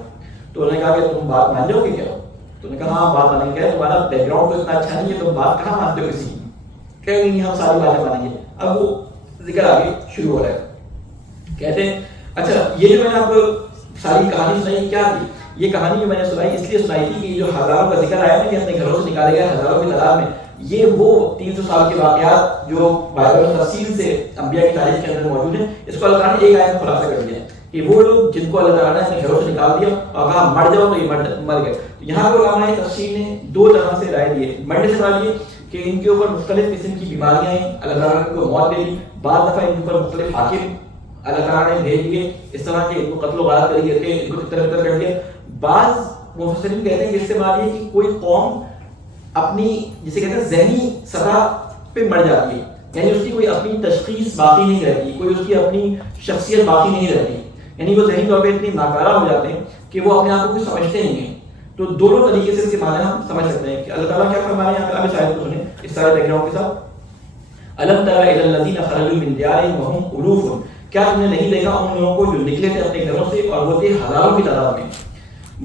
تو انہوں نے کہا کہ تم بات مان جاؤ گے کیا؟ تو انہوں نے کہا ہاں بات مانیں گے. تمہارا بیک گراؤنڈ تو اتنا اچھا نہیں ہے، تم بات کہاں مانتے ہو کسی کی؟ کہ نہیں ہم ساری باتیں مانیں گے. اب وہ ذکر آگے شروع ہو رہا ہے. کہتے ہیں اچھا یہ جو میں نے آپ کو ساری کہانی سنائی کیا تھی؟ یہ کہانی جو میں نے سنائی اس لیے سنائی تھی کہ جو ہزاروں کا ذکر آیا نا کہ اپنے گھروں سے نکالے گئے ہزاروں کی تعداد میں، یہ وہ 300 سال کے واقعات جو بائبل میں تفصیل سے انبیاء کی تاریخ کے اندر موجود ہیں، اس کو اللہ تعالیٰ نے ایک آیت میں خلاصہ کر دیا کہ وہ لوگ جن کو اللہ تعالیٰ نے اپنے گھروں سے نکال دیا اور کہا مر جاؤ، تو یہ مر گئے. یہاں پر علماء تفسیر نے 2 طرح سے رائے دیے. مرنے سے مراد یہ کہ ان کے اوپر مختلف قسم کی بیماریاں ہیں، اللہ تعالیٰ نے ان کو موت دے دی. بعض دفعہ ان کے اوپر مختلف حاکم اللہ تعالیٰ نے بھیج دیے اس طرح کہ ان کو قتل و غارت کر کے ان کو تتر کر دیا. بعض مفسرین کہتے ہیں کہ اس سے مراد یہ کہ کوئی قوم اپنی جسے کہتے ہیں ذہنی سطح پہ مر جاتی ہے، یعنی اس کی کوئی اپنی تشخیص باقی نہیں رہتی، کوئی اس کی اپنی شخصیت باقی نہیں رہتی، یعنی وہ ذہنی طور پہ اتنی ناکارہ ہو جاتے ہیں کہ وہ اپنے آپ کو کچھ سمجھتے نہیں ہیں. تو دونوں طریقے سے اس کے معنی ہم سمجھ سکتے ہیں کہ اللہ تعالیٰ کیا فرما رہے ہیں. یہاں پہ آپ اس آیت کو سنیں اس سارے بیک گراؤنڈ کے ساتھ. الم تر الی الذین خرجوا من دیارہم وهم الوف، کیا تم نے نہیں دیکھا ان لوگوں کو جو نکلے تھے اپنے گھروں سے اور وہ تھے ہزاروں کی تعداد میں.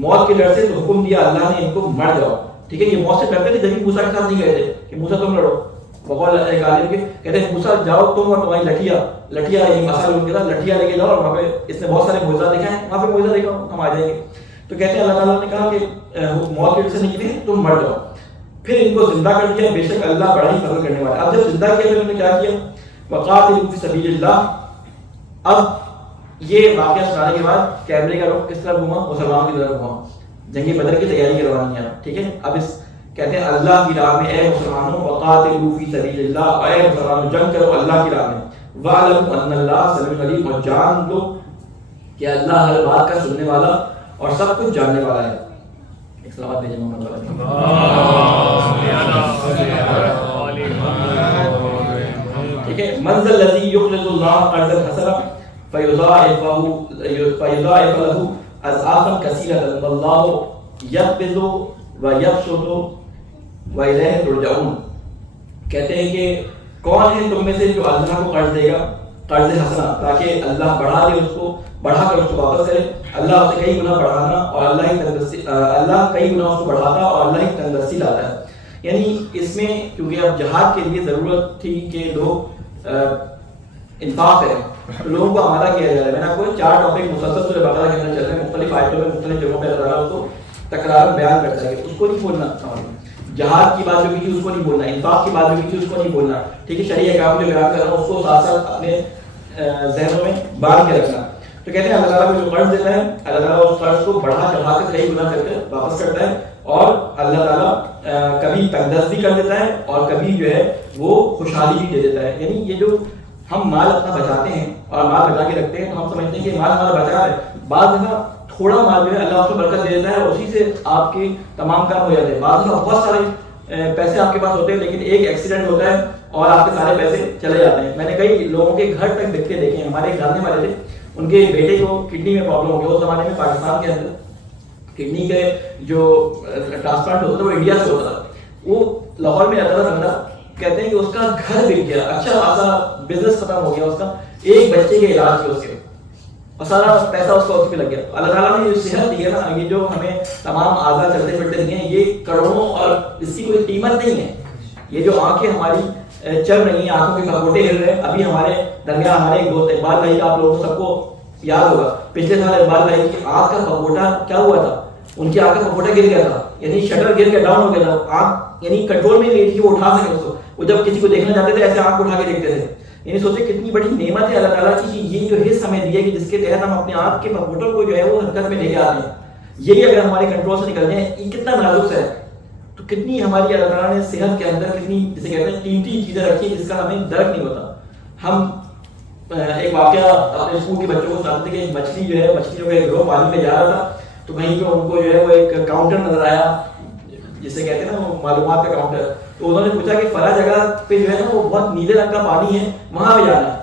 موت کے ڈر سے تو حکم دیا اللہ نے ان کو مر جاؤ. ٹھیک ہے، یہ موت سے ڈرتے تھے جبھی موسیٰ کے ساتھ نہیں گئے تھے کہ موسیٰ تم لڑو. بقول ایک عالم کے کہتے ہیں موسیٰ جاؤ تم اور تمہاری لٹھیا یعنی مسئلہ ان کے ساتھ لٹھیا لے کے جاؤ اور وہاں پہ اس نے بہت سارے معجزات دکھائے ہیں، وہاں پہ معجزہ دیکھو ہم آ جائیں گے. تو کہتے ہیں اللہ تعالیٰ نے کہا کہ موت کے ڈر سے نکلے تم مر جاؤ. پھر ان کو زندہ کر دیا، بے شک اللہ بڑا ہی فضل کرنے والا. اب جب زندہ کیا پھر انہوں نے کیا کیا؟ وقاتلوا فی سبیل اللہ. اب یہ واقعہ سنانے کے بعد کیمرے کا رخ کس طرح گھوما؟ مسلمانوں کی طرف گھوما. جنگ بدر کی تیاری کروانی ہے. ٹھیک ہے، اب اس کہتے ہیں اللہ کی راہ میں اے مسلمانوں وقاتلوا فی سبیل اللہ، اے مسلمانوں جنگ کرو اللہ کی راہ میں. وَاعْلَمُوا أَنَّ اللَّهَ سَمِيعٌ عَلِيمٌ، اور جان لو کہ اللہ ہر بات کا سننے والا اور سب کچھ جاننے والا ہے. ایک صلوات بھیجیں محمد صلی اللہ علیہ وسلم. ٹھیک ہے، مَنْ ذَا الَّذِي يُقْرِضُ اللَّهَ قَرْضًا حَسَنًا فَيُضَاعِفَ لَهُ أَضْعَافًا كَثِيرَةً وَاللَّهُ يَقْبِضُ وَيَبْسُطُ وَإِلَيْهِ تُرْجَعُونَ. کہتے ہیں کہ کون ہے تم میں سے جو اللہ کو قرض دے گا، قرض حسنہ، تاکہ اللہ بڑھا دے اس کو، بڑھا کر اس کو واپس کرے. اللہ اسے کئی گنا بڑھانا اور اللہ کئی گنا اس کو بڑھاتا اور اللہ ہی تندرستی لاتا ہے. یعنی اس میں کیونکہ اب جہاد کے لیے ضرورت تھی کہ لوگ انفاق ہے تو لوگوں کو آمادہ کیا جائے. میں نے آپ کو 4 ٹاپک مسلسل سورہ بقرہ کے اندر چل رہے ہیں, مختلف آیتوں میں مختلف جگہوں پہ اللہ تعالیٰ اس کو تکرار بیان کرتا ہے کہ اس کو نہیں بولنا. جہاد کی بات جو کی تھی اس کو نہیں بولنا, انفاق کی بات جو کی تھی اس کو نہیں بولنا, ٹھیک ہے, شرعی احکام جو بیان کر رہا ہوں اس کو ساتھ ساتھ اپنے ذہنوں میں باندھ کے رکھنا. تو کہتے ہیں اللہ تعالیٰ کو جو قرض دیتا ہے اللہ تعالیٰ اس قرض کو بڑھا چڑھا کر کئی گنا کر کے واپس کرتا ہے, اور اللہ تعالیٰ کبھی تنگدست بھی کر دیتا ہے اور کبھی جو ہے وہ خوشحالی بھی دے دیتا ہے. یعنی یہ جو ہم مال اپنا بچاتے ہیں اور مال بچا کے رکھتے ہیں تو ہم سمجھتے ہیں کہ مال ہمارا بچا ہے, بعض دفعہ تھوڑا مال جو ہے اللہ اس کو برکت دے دیتا ہے اور اسی سے آپ کے تمام کام ہو جاتے ہیں. بعض دفعہ بہت سارے پیسے آپ کے پاس ہوتے ہیں لیکن ایک ایکسیڈنٹ ہوتا ہے اور آپ کے سارے پیسے چلے جاتے ہیں. میں نے کئی لوگوں کے گھر تک دیکھ کے دیکھے ہیں. ہمارے ایک جاننے والے تھے, ان کے بیٹے کو کڈنی میں پرابلم ہو گیا. اس زمانے میں پاکستان کے اندر کڈنی کے جو ٹرانسپلانٹ ہوتا تھا وہ انڈیا سے ہوتا تھا. وہ لاہور میں رہتا تھا بندہ, کہتے ہیں کہ اس کا گھر بک گیا, اچھا خاصا بزنس ختم ہو گیا اس کا, ایک بچے کے علاج کے اس کے اور سارا پیسہ اس کا اس پہ لگ گیا. اللہ تعالیٰ نے جو صحت دی ہے نا, یہ جو ہمیں تمام اعضاء چلتے پھرتے دیے ہیں, یہ کروڑوں اور اس کی کوئی قیمت نہیں ہے. یہ جو آنکھیں ہماری چل رہی ہیں, آنکھوں کے کھپوٹے ہل رہے ہیں. ابھی ہمارے درمیان ہمارے ایک دوست اقبال بھائی کا آپ لوگوں سب کو یاد ہوگا, پچھلے سال اقبال بھائی کی آنکھ کا کھپوٹا کیا ہوا تھا, ان کی آنکھ کا کھپوٹا گر گیا تھا, یعنی شٹر گر کے ڈاؤن ہو گیا تھا. آنکھ یعنی کنٹرول میں نہیں تھی کہ وہ اٹھا سکے اس کو. وہ جب کسی کو دیکھنا چاہتے تھے ایسے آنکھ اٹھا کے دیکھتے تھے. یعنی سوچے کتنی بڑی نعمت ہے اللہ تعالیٰ کی, یہ جو حص ہمیں دی ہے کہ جس کے تحت ہم اپنے آپ کے کمپیوٹر کو جو ہے وہ حرکت میں لے کے آتے ہیں. یہی اگر ہمارے کنٹرول سے نکل جائے, یہ کتنا نازک ہے, تو کتنی ہماری اللہ تعالیٰ نے صحت کے اندر کتنی جسے کہتے ہیں قیمتی چیزیں رکھی ہیں جس کا ہمیں درک نہیں ہوتا. ہم ایک واقعہ اپنے اسکول کے بچوں کو سناتے تھے کہ مچھلی جو ہے گروہ پانی پہ جا رہا تھا, تو کہیں پہ ان کو جو ہے وہ ایک کاؤنٹر نظر آیا جسے کہتے ہیں نا وہ معلومات کا کاؤنٹر. تو انہوں نے پوچھا کہ فلاں جگہ پہ جو ہے نا وہ بہت نیلے رنگ کا پانی ہے, وہاں پہ جانا ہے.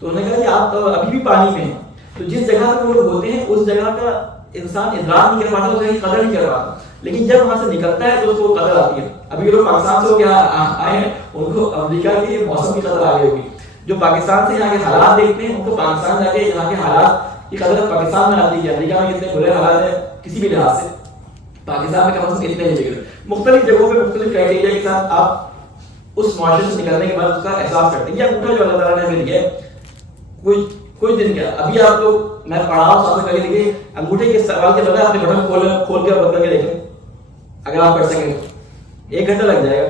تو انہوں نے کہا کہ آپ ابھی بھی پانی میں ہیں. تو جس جگہ پہ وہ لوگ ہوتے ہیں اس جگہ کا انسان ادراک نہیں کر پاتا, اس کی قدر نہیں کر پاتا, لیکن جب وہاں سے نکلتا ہے تو اس کو قدر آتی ہے. ابھی لوگ پاکستان سے ہو کے آئے ہیں, ان کو امریکہ کے موسم کی قدر آ گئی ہوگی. جو پاکستان سے یہاں کے حالات دیکھتے ہیں ان کو پاکستان جا کے یہاں کے حالات کی قدر پاکستان میں آتی ہے. امریکہ میں کتنے برے حالات ہیں کسی بھی لحاظ سے, پاکستان میں کم از کم اتنے نہیں بگڑے. مختلف جگہوں پہ مختلف کرائٹیریا کے ساتھ آپ اس معاشرے سے نکلنے کے بعد اس کا احساس کرتے ہیں. یہ انگوٹھا جو اللہ تعالیٰ نے ہمیں دیا ہے, کچھ دن کیا ابھی آپ لوگ میں پڑھا ساتھ کر کے دیکھیے, انگوٹھے کے استعمال کے بغیر اپنے بٹن کھول کے بند کر کے دیکھیں, اگر آپ کر سکیں تو 1 گھنٹہ لگ جائے گا.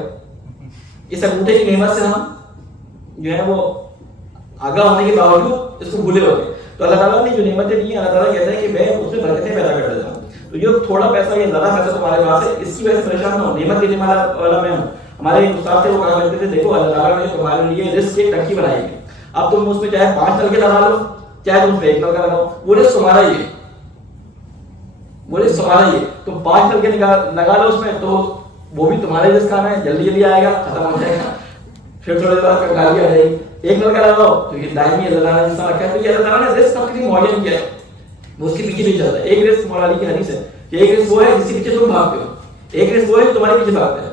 اس انگوٹھے کی نعمت سے ہم جو ہے وہ آگاہ ہونے کے باوجود اس کو بھولے ہوتے ہیں. تو اللہ تعالیٰ نے جو نعمتیں دی ہیں, اللہ تعالیٰ کہتا ہے کہ میں اس میں برکتیں پیدا کر دیتا ہوں. تو جو تھوڑا پیسہ یا زیادہ پیسہ تمہارے پاس ہے اس کی وجہ سے پریشان نہ ہو, نعمت دینے والا میں ہوں. ہمارے ایک استاد تھے, وہ کہا کرتے تھے دیکھو اللہ تعالیٰ نے تمہارے لیے رزق کی ٹنکی بنائی ہے, اب تم اس میں چاہے 5 نلکے لگا لو چاہے تم 1 نلکا لگاؤ, وہ رزق تمہارا ہی ہے, وہ رزق تمہارا ہی ہے. تم 5 نلکے لگا لو اس میں تو وہ بھی تمہارے رزق کھانا ہے, جلدی جلدی آئے گا, ختم ہو جائے گا, پھر تھوڑے دیر بعد کنگالی آ جائے گی. 1 نلکا لگاؤ تو یہ دائمی اللہ تعالیٰ نے جس طرح رکھا ہے. تو یہ اللہ تعالیٰ نے رزق اپنے لیے معین کیا ہے, وہ اس کے پیچھے نہیں چلتا. ایک رزق مولا علی کی حدیث ہے کہ ایک رزق وہ ہے جس کے پیچھے تم بھاگتے ہو, ایک رزق وہ ہے جو تمہارے پیچھے بھاگتا ہے.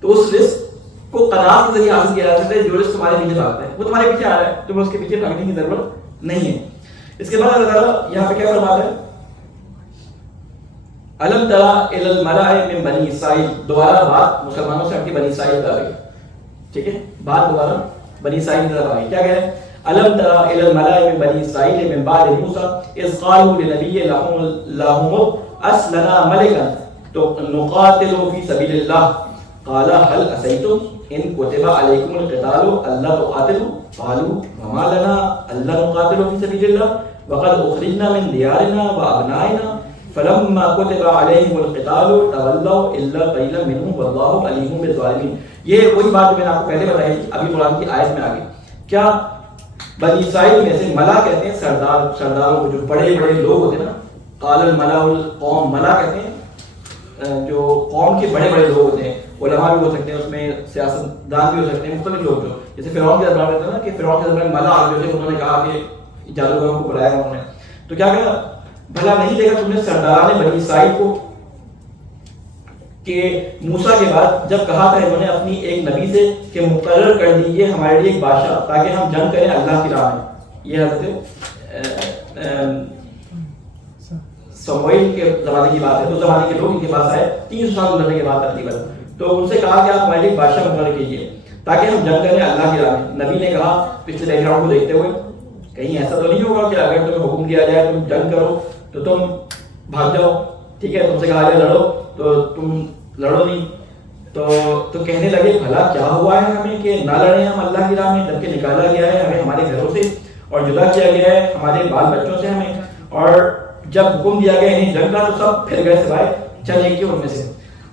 تو اس رزق کو قناعت کے ذریعے حاصل کیا جا سکتا ہے. جو رزق تمہارے پیچھے بھاگتا ہے وہ تمہارے پیچھے آ رہا ہے, تمہیں اس کے پیچھے بھاگنے کی ضرورت نہیں ہے. اس کے بعد اللہ تعالیٰ یہاں پہ کیا فرماتا ہے, الم ترى الى الملأ من بني اسرائیل. دوبارہ بات مسلمانوں سے ہٹ کے بنی اسرائیل کا آ گئی, ٹھیک ہے, بات دوبارہ بنی اسرائیل کی طرف آ گئی. کیا کہہ رہے ہیں, الم ترى الى الملأ من بني اسرائیل من بعد موسى اذ قالوا لنبي لهم اسلنا ملكا نقاتل في سبيل الله قال هل عسيتم ان كتب عليكم القتال الا تقاتلوا قالوا وما لنا الا نقاتل في سبيل الله وقد اخرجنا من ديارنا وابنائنا فلما كتب عليهم القتال تولوا الا قليلا منهم والله عليم بالظالمين. یہ وہی بات جو میں نے آپ کو پہلے بتائی تھی, ابھی قرآن کی آیت میں آ گئی. کیا بنی اسرائیل میں سے ملا کہتے ہیں سرداروں کو, جو بڑے بڑے لوگ ہوتے ہیں نا, قال الملأ القوم, ملا کہتے ہیں جو قوم کے بڑے بڑے لوگ ہوتے ہیں. علماء بھی ہو سکتے ہیں, اس میں سیاست دان بھی ہو سکتے ہیں, مختلف لوگ, جو جیسے فرعون کے دربار میں تھا نا کہ فرعون کے دربار میں ملا جو تھے انہوں نے کہا کہ جادوگروں کو بلایا انہوں نے, تو کیا کہا, بھلا نہیں دیکھا تم نے سرداران بنی اسرائیل کو کہ موسیٰ کے بعد جب کہا تھا انہوں نے اپنی ایک نبی سے کہ مقرر کر دیجیے ہمارے لیے ایک بادشاہ تاکہ ہم جنگ کریں اللہ کی راہ میں. یہ حضرت سموئیل کے زمانے کی بات ہے, تو زمانے کے لوگ ان کے پاس آئے 300 سال گزرنے کے بعد تقریباً, تو ان سے کہا کہ آپ ہمارے لیے بادشاہ مقرر کیجیے. تاکہ ہم جنگ کریں اللہ کی راہ میں. نبی نے کہا پچھلے بیک گراؤنڈ کو دیکھتے ہوئے کہیں ایسا تو نہیں ہوگا کہ اگر تمہیں حکم دیا جائے تم جنگ کرو تو تم بھاگ جاؤ, ٹھیک ہے, تم سے کہا جائے لڑو تو تم لڑو نہیں. تو کہنے لگے بھلا کیا ہوا ہے ہمیں کہ نہ لڑیں ہم اللہ کی راہ میں, جبکہ نکالا گیا ہے ہمیں ہمارے گھروں سے اور جدا کیا گیا ہے ہمارے بال بچوں سے ہمیں, اور جب حکم دیا گیا انہیں جنگ کا تو سب پھر گئے سوائے چند ایک کے ان میں سے.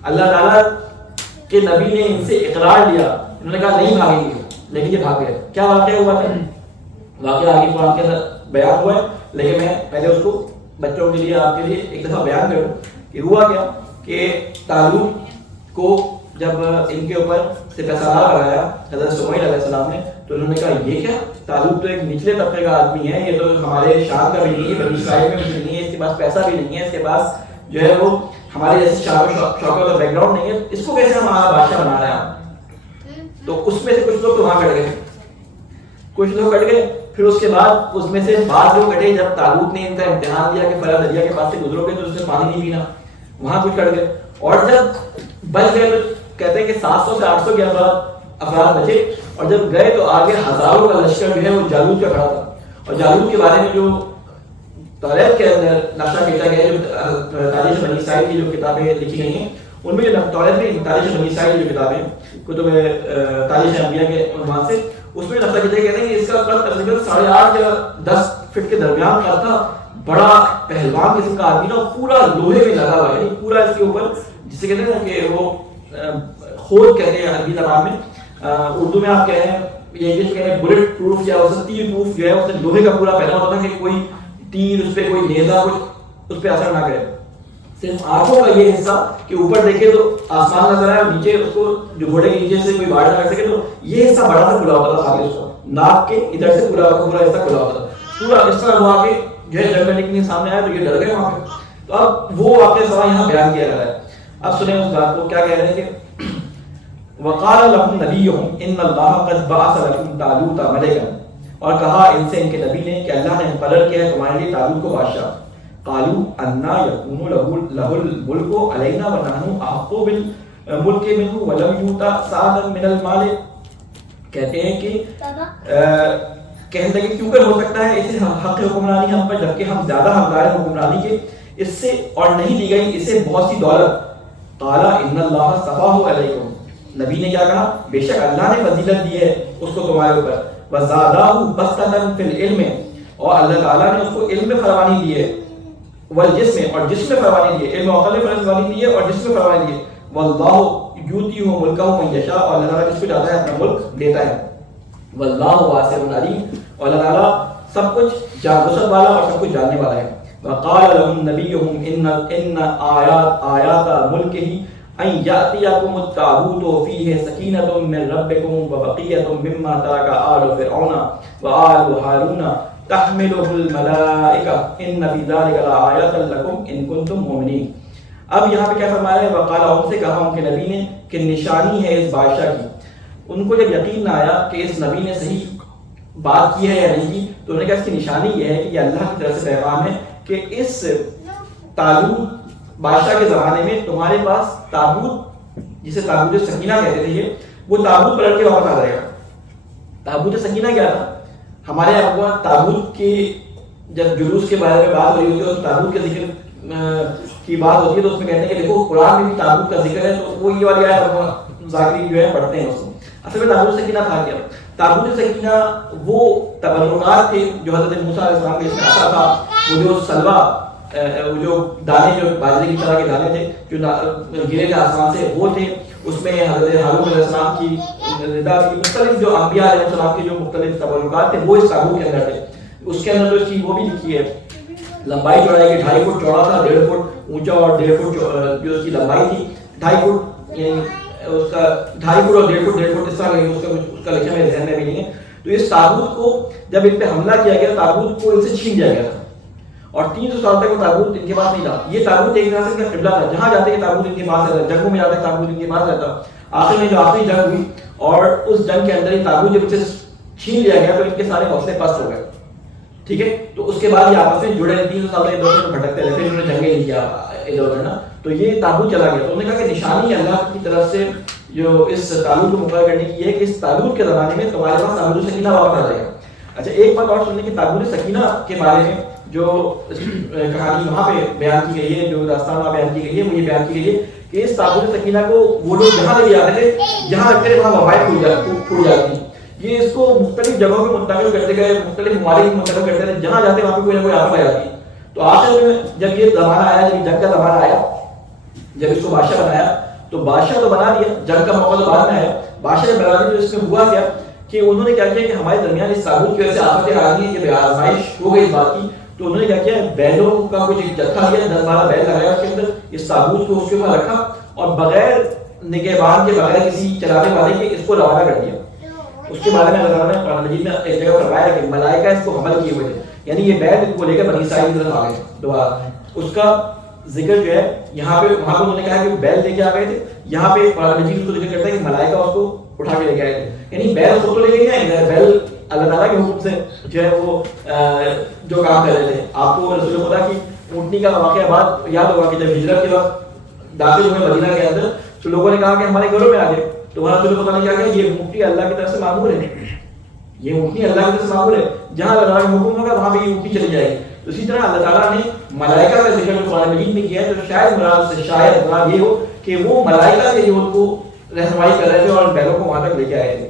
اللہ تعالیٰ کے نبی نے ان سے اقرار لیا, انہوں نے کہا نہیں بھاگیں گے, لیکن یہ بھاگ گئے. کیا واقعہ ہوا تھا؟ واقعہ آگے قرآن کے اندر بیان ہوا ہے, لیکن میں پہلے اس کو بچوں کے لیے آپ کے لیے ایک دفعہ بیان کروں کہ ہوا کیا کہ طالوت کو جب ان کے اوپر سپہ سالار لگایا حضرت سمیع علیہ السلام نے, تو انہوں نے کہا یہ کیا, طالوت تو ایک نچلے طبقے کا آدمی ہے, یہ تو ہمارے شان کا بھی نہیں ہے, بنی اسرائیل میں بھی نہیں ہے, اس کے پاس پیسہ بھی نہیں ہے, اس کے پاس جو ہے وہ ہمارے جیسے شان و شوکت کا بیک گراؤنڈ نہیں ہے, اس کو کیسے ہمارا بادشاہ بنا رہا ہے. تو اس میں سے کچھ لوگ تو وہاں کٹ گئے, کچھ لوگ کٹ گئے. پھر اس کے بعد اس میں سے بعض لوگ کٹے جب طالوت نے ان کا امتحان دیا کہ فرا دریا کے پاس سے گزرو گے تو اس سے پانی نہیں پینا, وہاں کچھ کٹ گئے. اور جب بچ گئے تو کہتے ہیں کہ 700 سے 800 کے افراد بچے, اور جب گئے تو آگے ہزاروں کا لشکر جو ہے وہ جالوت کا کھڑا تھا. اور جالوت کے بارے میں جو توریت کے اندر نقشہ کھینچا گیا, جو تاریخ بنی اسرائیل کی جو کتابیں لکھی گئی ہیں ان میں جو توریت میں تاریخ بنی اسرائیل کی جو کتابیں کتب تاریخ انبیاء کے عنوان سے, اس میں نقشہ کھینچا کہتے ہیں کہ اس کا قد تقریباً 8.5 یا 10 فٹ کے درمیان کا تھا. بڑا پہلوان قسم کا آدمی نا, پورا لوہے میں لگا ہوا ہے, یعنی پورا اس کے اوپر جسے کہتے ہیں کہ وہ خود کہتے ہیں عربی زبان میں, اردو میں آپ کہہ رہے ہیں یہ انگلش میں کہتے ہیں بلٹ پروف یا تیر پروف جو ہے اس لوہے کا پورا پہنا ہوتا تھا کہ کوئی تیر اس پہ, کوئی نیزہ کچھ اس پہ اثر نہ کرے. صرف آنکھوں کا یہ حصہ کہ اوپر دیکھے تو آسمان نظر آئے, اور نیچے اس کو جو گھوڑے کے نیچے سے کوئی باڑ نہ کر سکے, تو یہ حصہ بڑا سا کھلا ہوتا تھا خالی, اس کو ناک کے ادھر سے پورا حصہ کھلا ہوتا تھا پورا. اس طرح وہ آگے جو ہے جنگ کرنے کے لیے سامنے آیا تو یہ ڈر گئے وہاں پہ. تو اب وہ واقعہ سوا یہاں بیان کیا جا رہا ہے. اب سنیں اس بات کو, کیا کہہ رہے ہیں کہ وقال لهم نبيهم ان الله قد بعث لكم طالوت ملكا, اور کہا ان سے ان کے نبی نے کہ اللہ نے مقرر کیا ہے تمہارے لیے طالوت کو بادشاہ. قالوا انا يكون له الملك علينا ونحن احق بالملك منه ولم يؤت سعة من المال. کہتے ہیں کہ کہنے لگے کیوں کر ہو سکتا ہے اسے حق حکمرانی ہم پر جبکہ ہم زیادہ حقدار ہیں حکمرانی کے اس سے, اور نہیں دی گئی اسے بہت سی دولت. قال ان اللہ اصطفاه علیکم, نبی نے کیا کہا بے شک اللہ نے فضیلت دی ہے اس کو تمہارے اوپر. وزادہ بسطۃ فی العلم, اور اللہ تعالیٰ نے اس کو علم میں فراوانی دی ہے, والجسم, اور جسم میں فراوانی دی ہے, علم عقل میں فراوانی دی ہے اور جسم میں فراوانی دی ہے. واللہ یؤتی ملکہ من یشاء, اور اللہ تعالیٰ جس کو چاہتا ہے اپنا ملک دیتا ہے. واللہ واسع علیم, اور اللہ تعالیٰ سب کچھ وسعت والا اور سب کچھ جاننے والا ہے. وقال لهم نبيهم ان آیات ملکہ ان یاتیکم التابوت فیہ سکینۃ من ربکم وبقیۃ مما ترک آل فرعون وآل ہارون تحملہ الملائکہ ان فی ذلک لآیات لکم ان کنتم مؤمنین. اب یہاں پہ کیا فرمایا ہے؟ وقال, ان سے کہا ان کے نبی نے کہ نشانی ہے اس بادشاہ کی. ان کو جب یقین نہ آیا کہ اس نبی نے صحیح بات کی ہے یا نہیں کی, تو انہوں نے کہا اس کی نشانی یہ ہے کہ یہ اللہ کی طرف سے پیغام ہے کہ اس طالوت بادشاہ کے زمانے میں تمہارے پاس تابوت, جسے تابوت سکینہ کہتے تھے, یہ وہ تابوت پلٹ کے واپس آ جائے گا. تابوت سکینہ کیا تھا؟ ہمارے یہاں تابوت کی جب جلوس کے بارے میں بات ہو رہی ہوتی ہے اور تابوت کے ذکر کی بات ہوتی ہے تو اس میں کہتے ہیں کہ دیکھو قرآن میں بھی تابوت کا ذکر ہے, تو وہ یہ والی آیت ذاکری جو ہے پڑھتے ہیں اس کو. اصل میں تابوت سکینہ تھا کیا؟ تابوت سکینہ وہ تبرکات تھے جو حضرت موسیٰ علیہ السلام کے اس میں آتا تھا. وہ جو سلوا, وہ جو دانے جو باجرے کی طرح کے دانے تھے جو گرے تھے آسمان سے, وہ تھے. اس میں حضرت ہارون علیہ السلام کی رضا کی مختلف جو انبیاء علیہ السلام کے جو مختلف تبرکات تھے وہ اس تابوت کے اندر تھے. اس کے اندر جو اس کی وہ بھی لکھی ہے لمبائی چوڑائی کی 2.5 فٹ چوڑا تھا, 1.5 فٹ اونچا, اور 1.5 فٹ جو اس کی لمبائی تھی 2.5 فٹ, یعنی اس کا 2.5 فٹ اور 1.5 فٹ اس طرح اس کا لکھا میرے ذہن میں بھی نہیں ہے. تو اس تابوت کو جب ان پہ حملہ کیا گیا, تابوت کو ان سے چھین لیا گیا تھا, اور 300 سال تک وہ تابوت ان کے پاس نہیں تھا. یہ تابوت ایک طرح سے ان کا قبلہ تھا, جہاں جاتے ہیں تابوت ان کے پاس رہتا, جنگوں میں جاتے تابوت ان کے پاس رہتا. آخر میں جو آخری جنگ ہوئی اور اس جنگ کے اندر ہی تابوت جب ان سے چھین لیا گیا تو ان کے سارے حوصلے پست ہو گئے. ٹھیک ہے, تو اس کے بعد یہ آپس میں جڑے 300 سال تک ادھر ادھر بھٹکتے رہتے, انہوں نے جنگیں نہیں کیا ادھر ادھر نا. تو یہ تابوت چلا گیا. تو انہوں نے کہا کہ نشانی اللہ کی طرف سے جو اس تعلق کو مقرر کرنے کی ہے کہ اس تعلق کے زمانے میں تمہارے پاس تعلق سکینہ واپس آ جائے گا. اچھا ایک بات اور سننے کی تعلق سکینہ کے بارے میں جو کہانی وہاں پہ بیان کی گئی ہے, جو داستان وہاں بیان کی گئی ہے, وہ یہ بیان کی گئی ہے کہ اس تعلق سکینہ کو وہ لوگ جہاں لے جاتے تھے جہاں رکھتے تھے وہاں وبائیں پھوٹ جاتی. یہ اس کو مختلف جگہوں پہ منتقل کرتے گئے, مختلف ممالک میں منتقل کرتے تھے, جہاں جاتے وہاں پہ کوئی نہ کوئی آفت آ جاتی. تو آخر میں جب یہ زمانہ آیا, جب جنگ کا زمانہ آیا, جب اس کو بادشاہ بنایا تو بادشاہ تو بنا دیا, جنگ کا موقع تو بعد میں آیا. بادشاہ نے بنا دیا. تو اس میں ہوا کیا کہ انہوں نے کیا کیا کہ ہمارے درمیان اس تعلق کی وجہ سے آفتیں آ گئی, یہ آزمائش ہو گئی اس بات کی. تو انہوں نے کیا کیا, بیلوں کا کچھ جتھا لیا, 10-12 بیل لگایا اس کے اندر, اس تابوت کو اس کے اوپر رکھا اور بغیر نگہبان کے, بغیر کسی چلانے والے کے اس کو روانہ کر دیا. اس کے بارے میں اللہ تعالیٰ نے قرآن مجید میں ایک جگہ فرمایا کہ ملائکہ اس کو حمل کیے ہوئے تھے, یعنی یہ بیل کو لے کر بنی اسرائیل کی طرف آ گئے دوبارہ. اس کا ذکر جو ہے یہاں پہ, وہاں پہ انہوں نے کہا کہ بیل لے کے آ گئے تھے, یہاں پہ قرآن مجید اس کو ذکر کرتا ہے کہ ملائکہ اس کو اٹھا کے لے کے آئے تھے. یعنی بیل خود تو لے کے نہیں آئے, بیل اللہ تعالیٰ کے حکم سے جو ہے وہ جو کام کر رہے تھے. آپ کو رسول خدا کی اونٹنی کا واقعہ بات یاد ہوگا کہ جب ہجرت کے وقت داخل ہوئے مدینہ کے اندر تو لوگوں نے کہا کہ ہمارے گھروں میں آ جائے. تو وہاں رسول خدا نے کیا کہا, یہ اونٹنی اللہ کی طرف سے معمول ہے, یہ اونٹنی اللہ کی طرف سے معمول ہے, جہاں اللہ تعالیٰ کا حکم ہوگا وہاں پہ یہ اونٹنی چلی جائے گی. اسی طرح اللہ تعالیٰ نے ملائکہ کا ذکر قرآن مجید میں کیا ہے, تو شاید مراد یہ ہو کہ وہ ملائکہ کے جو ان کو رہنمائی کر رہے تھے اور بیلوں کو وہاں تک لے کے آئے تھے.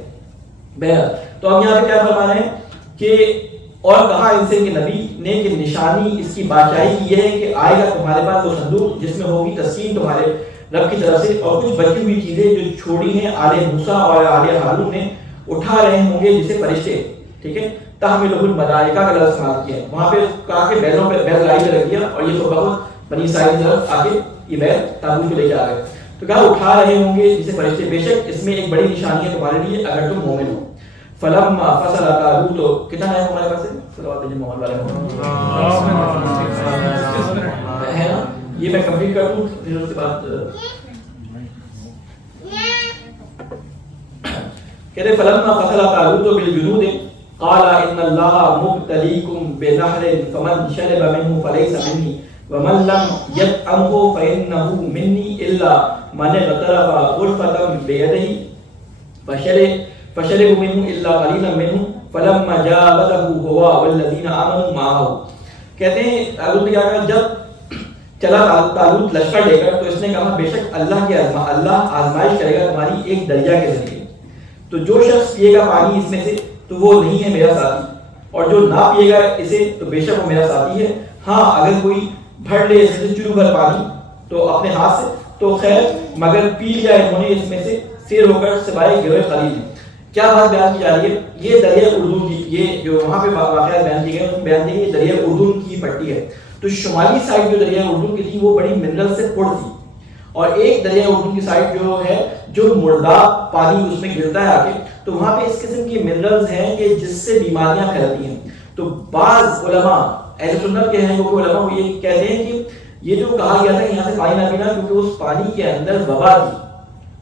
بہرحال تو اب یہاں پہ کیا فرما رہے ہیں کہ اور کہا ان سے کہ نبی نے کہ نشانی اس کی بادشاہی کی یہ ہے کہ آئے گا تمہارے پاس وہ صندوق جس میں ہوگی تسکین تمہارے رب کی طرف سے, اور کچھ بچی ہوئی چیزیں جو چھوڑی ہیں آل موسیٰ اور آل ہارون نے اٹھا رہے ہوں گے جسے فرشتے, ٹھیک ہے, تحملہ الملائکہ کا لفظ استعمال کیا. وہاں پہ کہا کہ بیلوں پہ بیل لائی پہ رکھ دیا اور یہ تو بہت بنی اسرائیل کی طرف آ کے یہ بیل تابوت کو لے کے آ گئے. تو کہا اٹھا رہے ہوں گے جسے فرشتے, بے شک اس میں ایک بڑی نشانی ہے تمہارے لیے اگر تم مومن ہو. فلما فصل طالوت, تو کتنا ہے ہمارے پاس صلوات اللہ محمد والے ہے نا, یہ میں کمپلیٹ کر دوں پھر اس کے بعد کہتے فلما فصل طالوت بالجنود قال ان اللہ مبتلیکم بنہر فمن شرب منه فلیس منی ومن لم یطعمه فانه منی الا من اغترف غرفة بيده فشربوا منه الا قليلا منه فلما جاوزه هو والذين امنوا معه. کہتے ہیں طالوت کیا کہا, جب چلا طالوت لشکر لے کر تو اس نے کہا بے شک اللہ آزمائش کرے گا تمہاری ایک دریا کے ذریعے, تو جو شخص پیے گا پانی اس میں سے تو وہ نہیں ہے میرا ساتھی, اور جو نہ پیے گا اسے تو بے شک وہ میرا ساتھی ہے. ہاں اگر کوئی بھر لے اس سے چلو بھر پانی تو اپنے ہاتھ سے تو خیر, مگر پی لیا انہوں نے اس میں سے سیر ہو کر سوائے گروہ قلیل. کیا بات بیان کی جا رہی ہے, یہ دریا اردن کی, یہ جو وہاں پہ واقعات بیان کیے گئے بیان کی, یہ دریا اردن کی پٹی ہے. تو شمالی سائڈ جو دریا اردن کی تھی وہ بڑی منرل سے پر تھی, اور ایک دریا اردن کی سائڈ جو ہے جو مرداب پانی اس میں گرتا ہے آگے, تو وہاں پہ اس قسم کی منرلز ہیں کہ جس سے بیماریاں پھیلتی ہیں. تو بعض علماء اہل سنت کے ہیں وہ علماء وہ یہ کہتے ہیں کہ یہ جو کہا گیا تھا کہ یہاں سے پانی نہ پینا کیونکہ اس پانی کے اندر وبا تھی,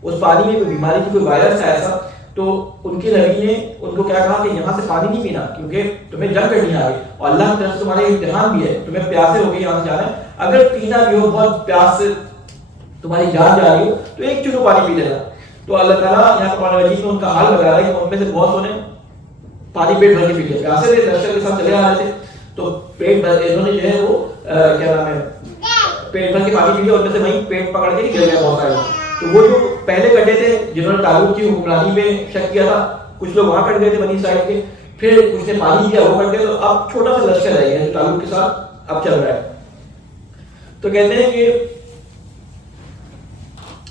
اس پانی میں کوئی بیماری کی, کوئی وائرس ہے ایسا. تو ان کے نبی نے ان کو کیا کہا کہ یہاں سے پانی نہیں پینا کیونکہ تمہیں جنگ کرنی آ گئی اور اللہ کی طرف سے تمہارے امتحان بھی ہے, تمہیں پیاسے ہو کے یہاں سے جانا ہے. اگر پینا بھی ہو, بہت پیاس سے تمہاری جان جا رہی ہو تو ایک چلو پانی پی لینا. تو اللہ تعالیٰ یہاں قرآن مجید میں ان کا حال بتا رہا ہے کہ ان میں سے بہت سو نے پانی پیٹ بھر کے پی لیا, پیاسے تھے, لشکر کے ساتھ چلے آ رہے تھے, تو پیٹ بھر انہوں نے جو ہے وہ کیا نام ہے پیٹ بھر کے پانی پی لیا, اور ان میں سے وہیں پیٹ پکڑ کے گر گیا بہت سارے. تو وہ جو پہلے کٹے تھے جنہوں نے طالوت کی حکمرانی پہ شک کیا تھا, کچھ لوگ وہاں کٹ گئے تھے بنی اسرائیل کے, پھر کچھ نے پانی دیا وہ کٹ گئے, تو اب چھوٹا سا لشکر رہ گیا جو طالوت کے ساتھ اب چل رہا ہے. تو کہتے ہیں کہ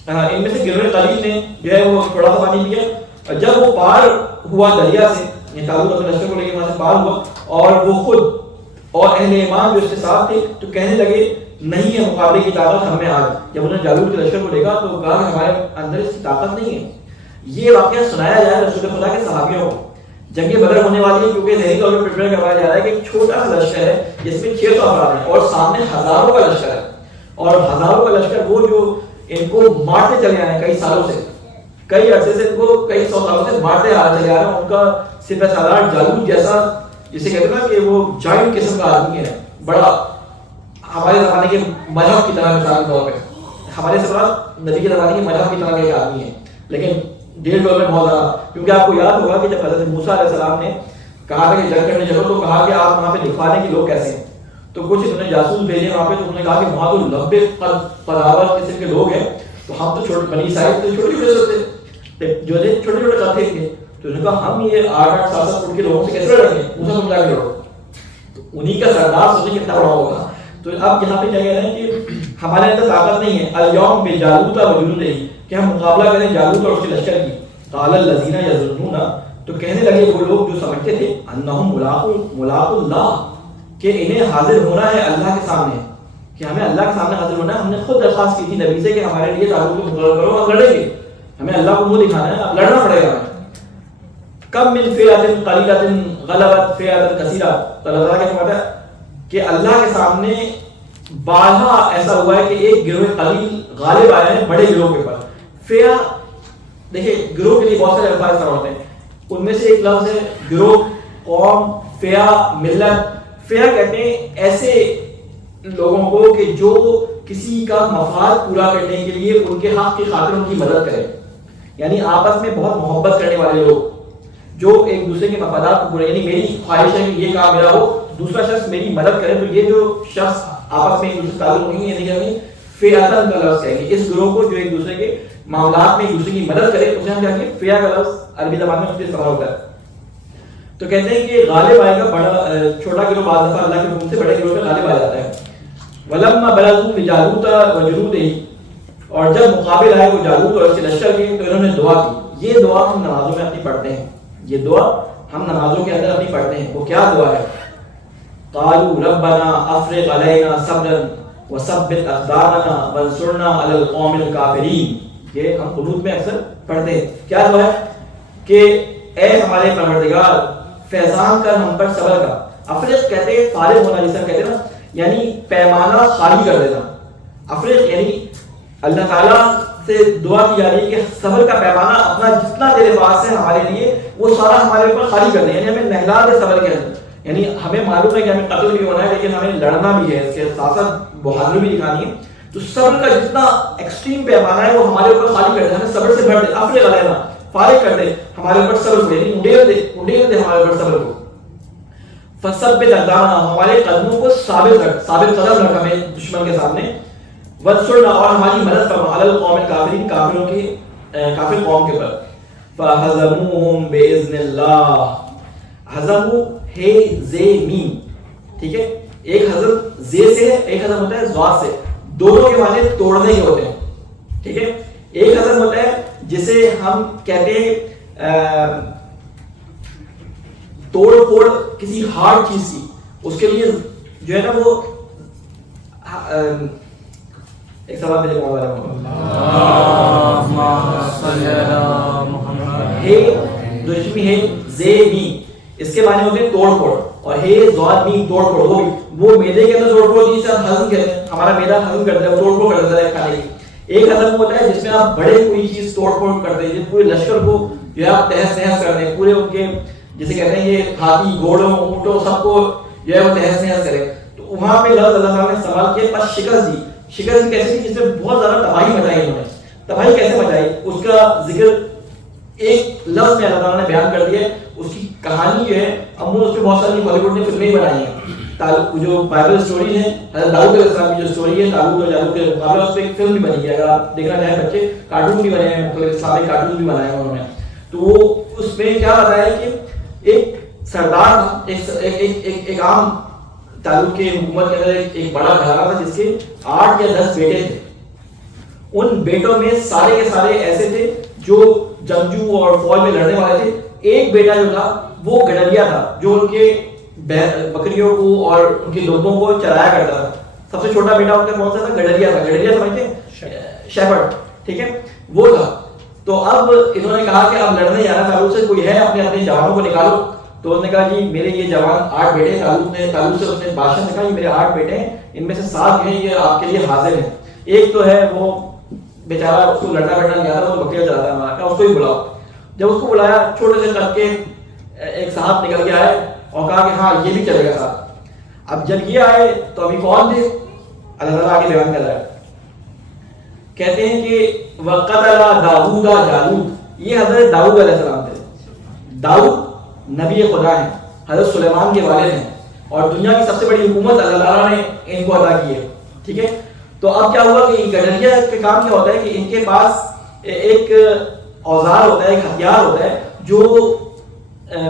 ان میں سے گروہ قلیل نے جو ہے وہ تھوڑا سا پانی پیا, اور جب وہ پار ہوا دریا سے, یہ طالوت اپنے لشکر کو لے کے وہاں سے پار ہوا, اور وہ خود اور اہل ایمان جو اس کے ساتھ تھے تو کہنے لگے نہیں ہے مقابلے کی طاقت ہم میں آج. جب انہوں نے جالوت کے لشکر کو دیکھا تو کہا کہ ہمارے اندر اس کی طاقت نہیں ہے. یہ واقعہ سنایا جائے رسول خدا کے صحابیوں کو, جنگ بدر ہونے والی ہے کیونکہ ذہنی طور پر پریپیئر کروایا جا رہا ہے کہ ایک چھوٹا سا لشکر ہے جس میں 600 افراد ہیں اور سامنے ہزاروں کا لشکر ہے, اور ہزاروں کا لشکر وہ جو ان کو مارتے چلے آئے ہیں کئی سالوں سے, کئی عرصے سے ان کو کئی 100 سالوں سے مارتے آ چلے آ رہے ہیں. ان کا سپہ سالار جالوت جیسا جسے کہتے ہیں نا کہ وہ جائنٹ قسم کا آدمی ہے, بڑا ہمارے زمانے کے مذہب کی طرح مثال کے طور پہ, ہمارے سربراہ نبی کے زمانے کے مذہب کی طرح کے ایک آدمی ہے, لیکن $1.5 میں بہت زیادہ, کیونکہ آپ کو یاد ہوگا کہ جب حضرت موسیٰ علیہ السلام نے کہا تھا کہ جنگ کرنے چلو تو کہا کہ آپ وہاں پہ دکھا دیں کہ لوگ کیسے ہیں, تو کچھ انہوں نے جاسوس بھیجے وہاں پہ, تو انہوں نے کہا کہ وہاں تو لمبے قداور قسم کے لوگ ہیں, تو ہم تو چھوٹے بنی اسرائیل تو چھوٹے چھوٹے ہوتے جو ہے چھوٹے چھوٹے قد تھے, تو انہوں نے کہا ہم یہ 8-8 7-7 فٹ کے لوگوں سے کیسے لڑیں گے, موسیٰ تم جا کے لڑو, تو انہی کا سردار سوچیں کتنا بڑا ہوگا. تو اب یہاں پہ کیا کہہ رہے ہیں کہ ہمارے اندر طاقت نہیں ہے, الیوم بجالوت وجنودہ, کہ ہم مقابلہ کریں جالوت اور اس کے لشکر کی. قال الذین یظنون, تو کہنے لگے وہ لوگ جو سمجھتے تھے انہم ملاقو اللہ, کہ انہیں حاضر ہونا ہے اللہ کے سامنے, کہ ہمیں اللہ کے سامنے حاضر ہونا ہے. ہم نے خود درخواست کی تھی نبی سے کہ ہمارے لیے جالوت کو مقرر کرو, ہم لڑیں گے, ہمیں اللہ کو منہ دکھانا ہے, اب لڑنا پڑے گا. کم من فئۃ قلیلۃ غلبت فئۃ کثیرہ, تو اللہ تعالیٰ کیا فرماتا ہے کہ اللہ کے سامنے بارہا ایسا ہوا ہے کہ ایک گروہ قلیل غالب آئے ہیں بڑے گروہ کے اوپر. فئہ دیکھیں گروہ کے لیے بہت سارے الفاظ استعمال ہوتے ہیں, ان میں سے ایک لفظ ہے گروہ, قوم, فئہ, ملت. فئہ کہتے ہیں ایسے لوگوں کو کہ جو کسی کا مفاد پورا کرنے کے لیے ان کے حق کی خاطر ان کی مدد کرے, یعنی آپس میں بہت محبت کرنے والے لوگ جو ایک دوسرے کے مفادات کو پورا, یعنی میری خواہش ہے کہ یہ کام میرا ہو, دوسرا شخص میری مدد کرے, تو یہ جو شخص آپس میں ایک دوسرے تعلق نہیں ہے, یعنی فئۃ کا لفظ ہے کہ اس گروہ کو جو ایک دوسرے کے معاملات میں ایک دوسرے کی مدد کرے, اسے ہم کیا کہ فئہ کا لفظ عربی زبان میں اس سے استعمال ہوتا ہے. تو کہتے ہیں کہ غالب آئے گا بڑا, چھوٹا گروہ بعض دفعہ اللہ کے حکم سے بڑے گروہ پہ غالب آ جاتا ہے. ولما بلغوا بجالوت وجنودہ, اور جب مقابل آئے وہ جالوت اور اس کے لشکر کے, تو انہوں نے دعا کی. یہ دعا ہم نمازوں میں اپنی پڑھتے ہیں, یہ دعا ہم نمازوں کے اندر اپنی پڑھتے ہیں. وہ کیا دعا ہے؟ قالوا ربنا افرغ علینا صبرا وثبت اقدامنا وانصرنا علی القوم الکافرین. یہ ہم قنوت میں اکثر پڑھتے ہیں. کیا دعا ہے کہ اے ہمارے پروردگار فیضان کر ہم پر صبر کا. افرغ کہتے ہیں فارغ ہونا, جسے کہتے ہیں نا, یعنی پیمانہ خالی کر دینا. افرغ یعنی اللہ تعالیٰ سے دعا کی جا رہی ہے کہ صبر کا پیمانہ اپنا جتنا تیرے پاس ہے ہمارے لیے وہ سارا ہمارے اوپر خالی کر دے, یعنی ہمیں نہلا دے صبر کے اندر. یعنی ہمیں معلوم ہے کہ ہمیں قتل بھی ہونا ہے, لیکن ہمیں لڑنا بھی ہے, اس کے ساتھ ساتھ بہادری بھی دکھانی ہے. تو صبر کا جتنا ایکسٹریم پیمانہ ہے وہ ہمارے اوپر خالی کر دے, ہمیں صبر سے بھر دے. افرغ علینا, فارغ کر دے ہمارے اوپر صبر کو, یعنی اڈیل دے ہمارے اوپر صبر کو. فثبت اقدامنا, ہمارے قدموں کو ثابت رکھ, ثابت قدم رکھ ہمیں دشمن کے سامنے. وانصرنا, اور ہماری مدد فرما علی القوم الکافرین, کافروں کی کافر قوم کے پر. فہزموہم باذن اللہ. ہزمو ہے زے میم, ٹھیک ہے, ایک ہزم زے سے ہے, ایک ہزم ہوتا ہے زواد سے, دونوں کے معنی توڑنے کے ہوتے ہیں, ٹھیک ہے. ایک ہزم ہوتا ہے جسے ہم کہتے ہیں توڑ پھوڑ کسی ہارڈ چیز کی, اس کے لیے جو ہے نا وہ ایک سوال میرے کو ہے دشمی ہے زے می, اس کے معنی ہوتے ہیں توڑ پھوڑ, اور ہے زواد می توڑ پھوڑ, وہ میدے کے اندر توڑ پھوڑ ہوتی ہے, ہضم کہتے ہیں, ہمارا میدا ہضم کرتا ہے, توڑ پھوڑ کرتا ہے کھانے کی. ایک ہضم ہوتا ہے جس میں آپ بڑے کوئی چیز توڑ پھوڑ کرتے ہیں, پورے لشکر کو جو ہے آپ تہس نہس کرتے ہیں, پورے ان کے جسے کہتے ہیں یہ ہاتھی گھوڑوں اونٹوں سب کو جو ہے وہ تہس نہس کرے. تو وہاں پہ لفظ اللہ تعالیٰ نے سوال کیا پس شکست دی. شکست کیسے دی؟ جس میں بہت زیادہ تباہی مچائی انہوں نے. تباہی کیسے مچائی اس کا ذکر ایک لفظ میں اللہ تعالیٰ نے بیان کر دیا. اس کی کہانی جو ہے امون اس پہ بہت ساری ہالی ووڈ نے فلمیں بنائی ہیں. جو بائبل سٹوری ہے حضرت داؤد علیہ السلام کی جو سٹوری ہے طالوت اور جالوت کے مقابلہ, اس پہ ایک فلم بھی بنی ہے. اگر آپ دیکھنا چاہیں بچے, کارٹون بھی بنے ہیں, مختلف اسلامی کارٹون بھی بنائے ہیں انہوں نے. تو اس میں کیا بتایا کہ ایک سردار تھا, ایک عام طالوت کے حکومت کے اندر ایک بڑا گھرانہ تھا جس کے 8 یا 10 بیٹے تھے. ان بیٹوں میں سارے کے سارے ایسے تھے جو جنگجو اور فوج میں لڑنے والے تھے. ایک بیٹا جو تھا وہ گڈریا تھا, جو ان کے بکریوں کو اور ان کے لوگوں کو چرایا کرتا تھا. سب سے چھوٹا بیٹا ان کا کون سا تھا؟ گڈریا تھا. گڈریا سمجھتے ہیں, شیپرڈ, ٹھیک ہے, وہ تھا. تو اب انہوں نے کہا کہ اب لڑنے جانا طالوت سے, کوئی ہے اپنے اپنے جوانوں کو نکالو. تو انہوں نے کہا جی میرے یہ جوان 8 بیٹے ہیں. طالوت سے اس نے بادشاہ نے کہا یہ میرے 8 بیٹے ہیں, ان میں سے 7 ہیں یہ آپ کے لیے حاضر ہیں. ایک تو ہے وہ بیچارہ اس کو لڑنا بیٹھنا نہیں آتا, وہ بکریاں چلاتا ہے ہمارا, کہا اس کو ہی بلاؤ. جب اس کو بلایا چھوٹے سے کر کے ایک صاحب نکل کے آئے اور کہا کہ ہاں یہ بھی چلے گا صاحب. اب جب یہ آئے تو ابھی کون تھے؟ اللہ تعالیٰ آگے بیان کر رہا ہے کہتے ہیں کہ وَقَتَلَ دَاوُودَ جَالُوتَ، یہ حضرت داؤد علیہ السلام تھے. داؤد نبی خدا ہیں، حضرت سلیمان کے والد ہیں، اور دنیا کی سب سے بڑی حکومت اللہ تعالیٰ نے ان کو عطا کی ہے. ٹھیک ہے، تو اب کیا ہوا کہ گڈریا کا کام کیا ہوتا ہے کہ ان کے پاس ایک اوزار ہوتا ہے، ایک ہتھیار ہوتا ہے جو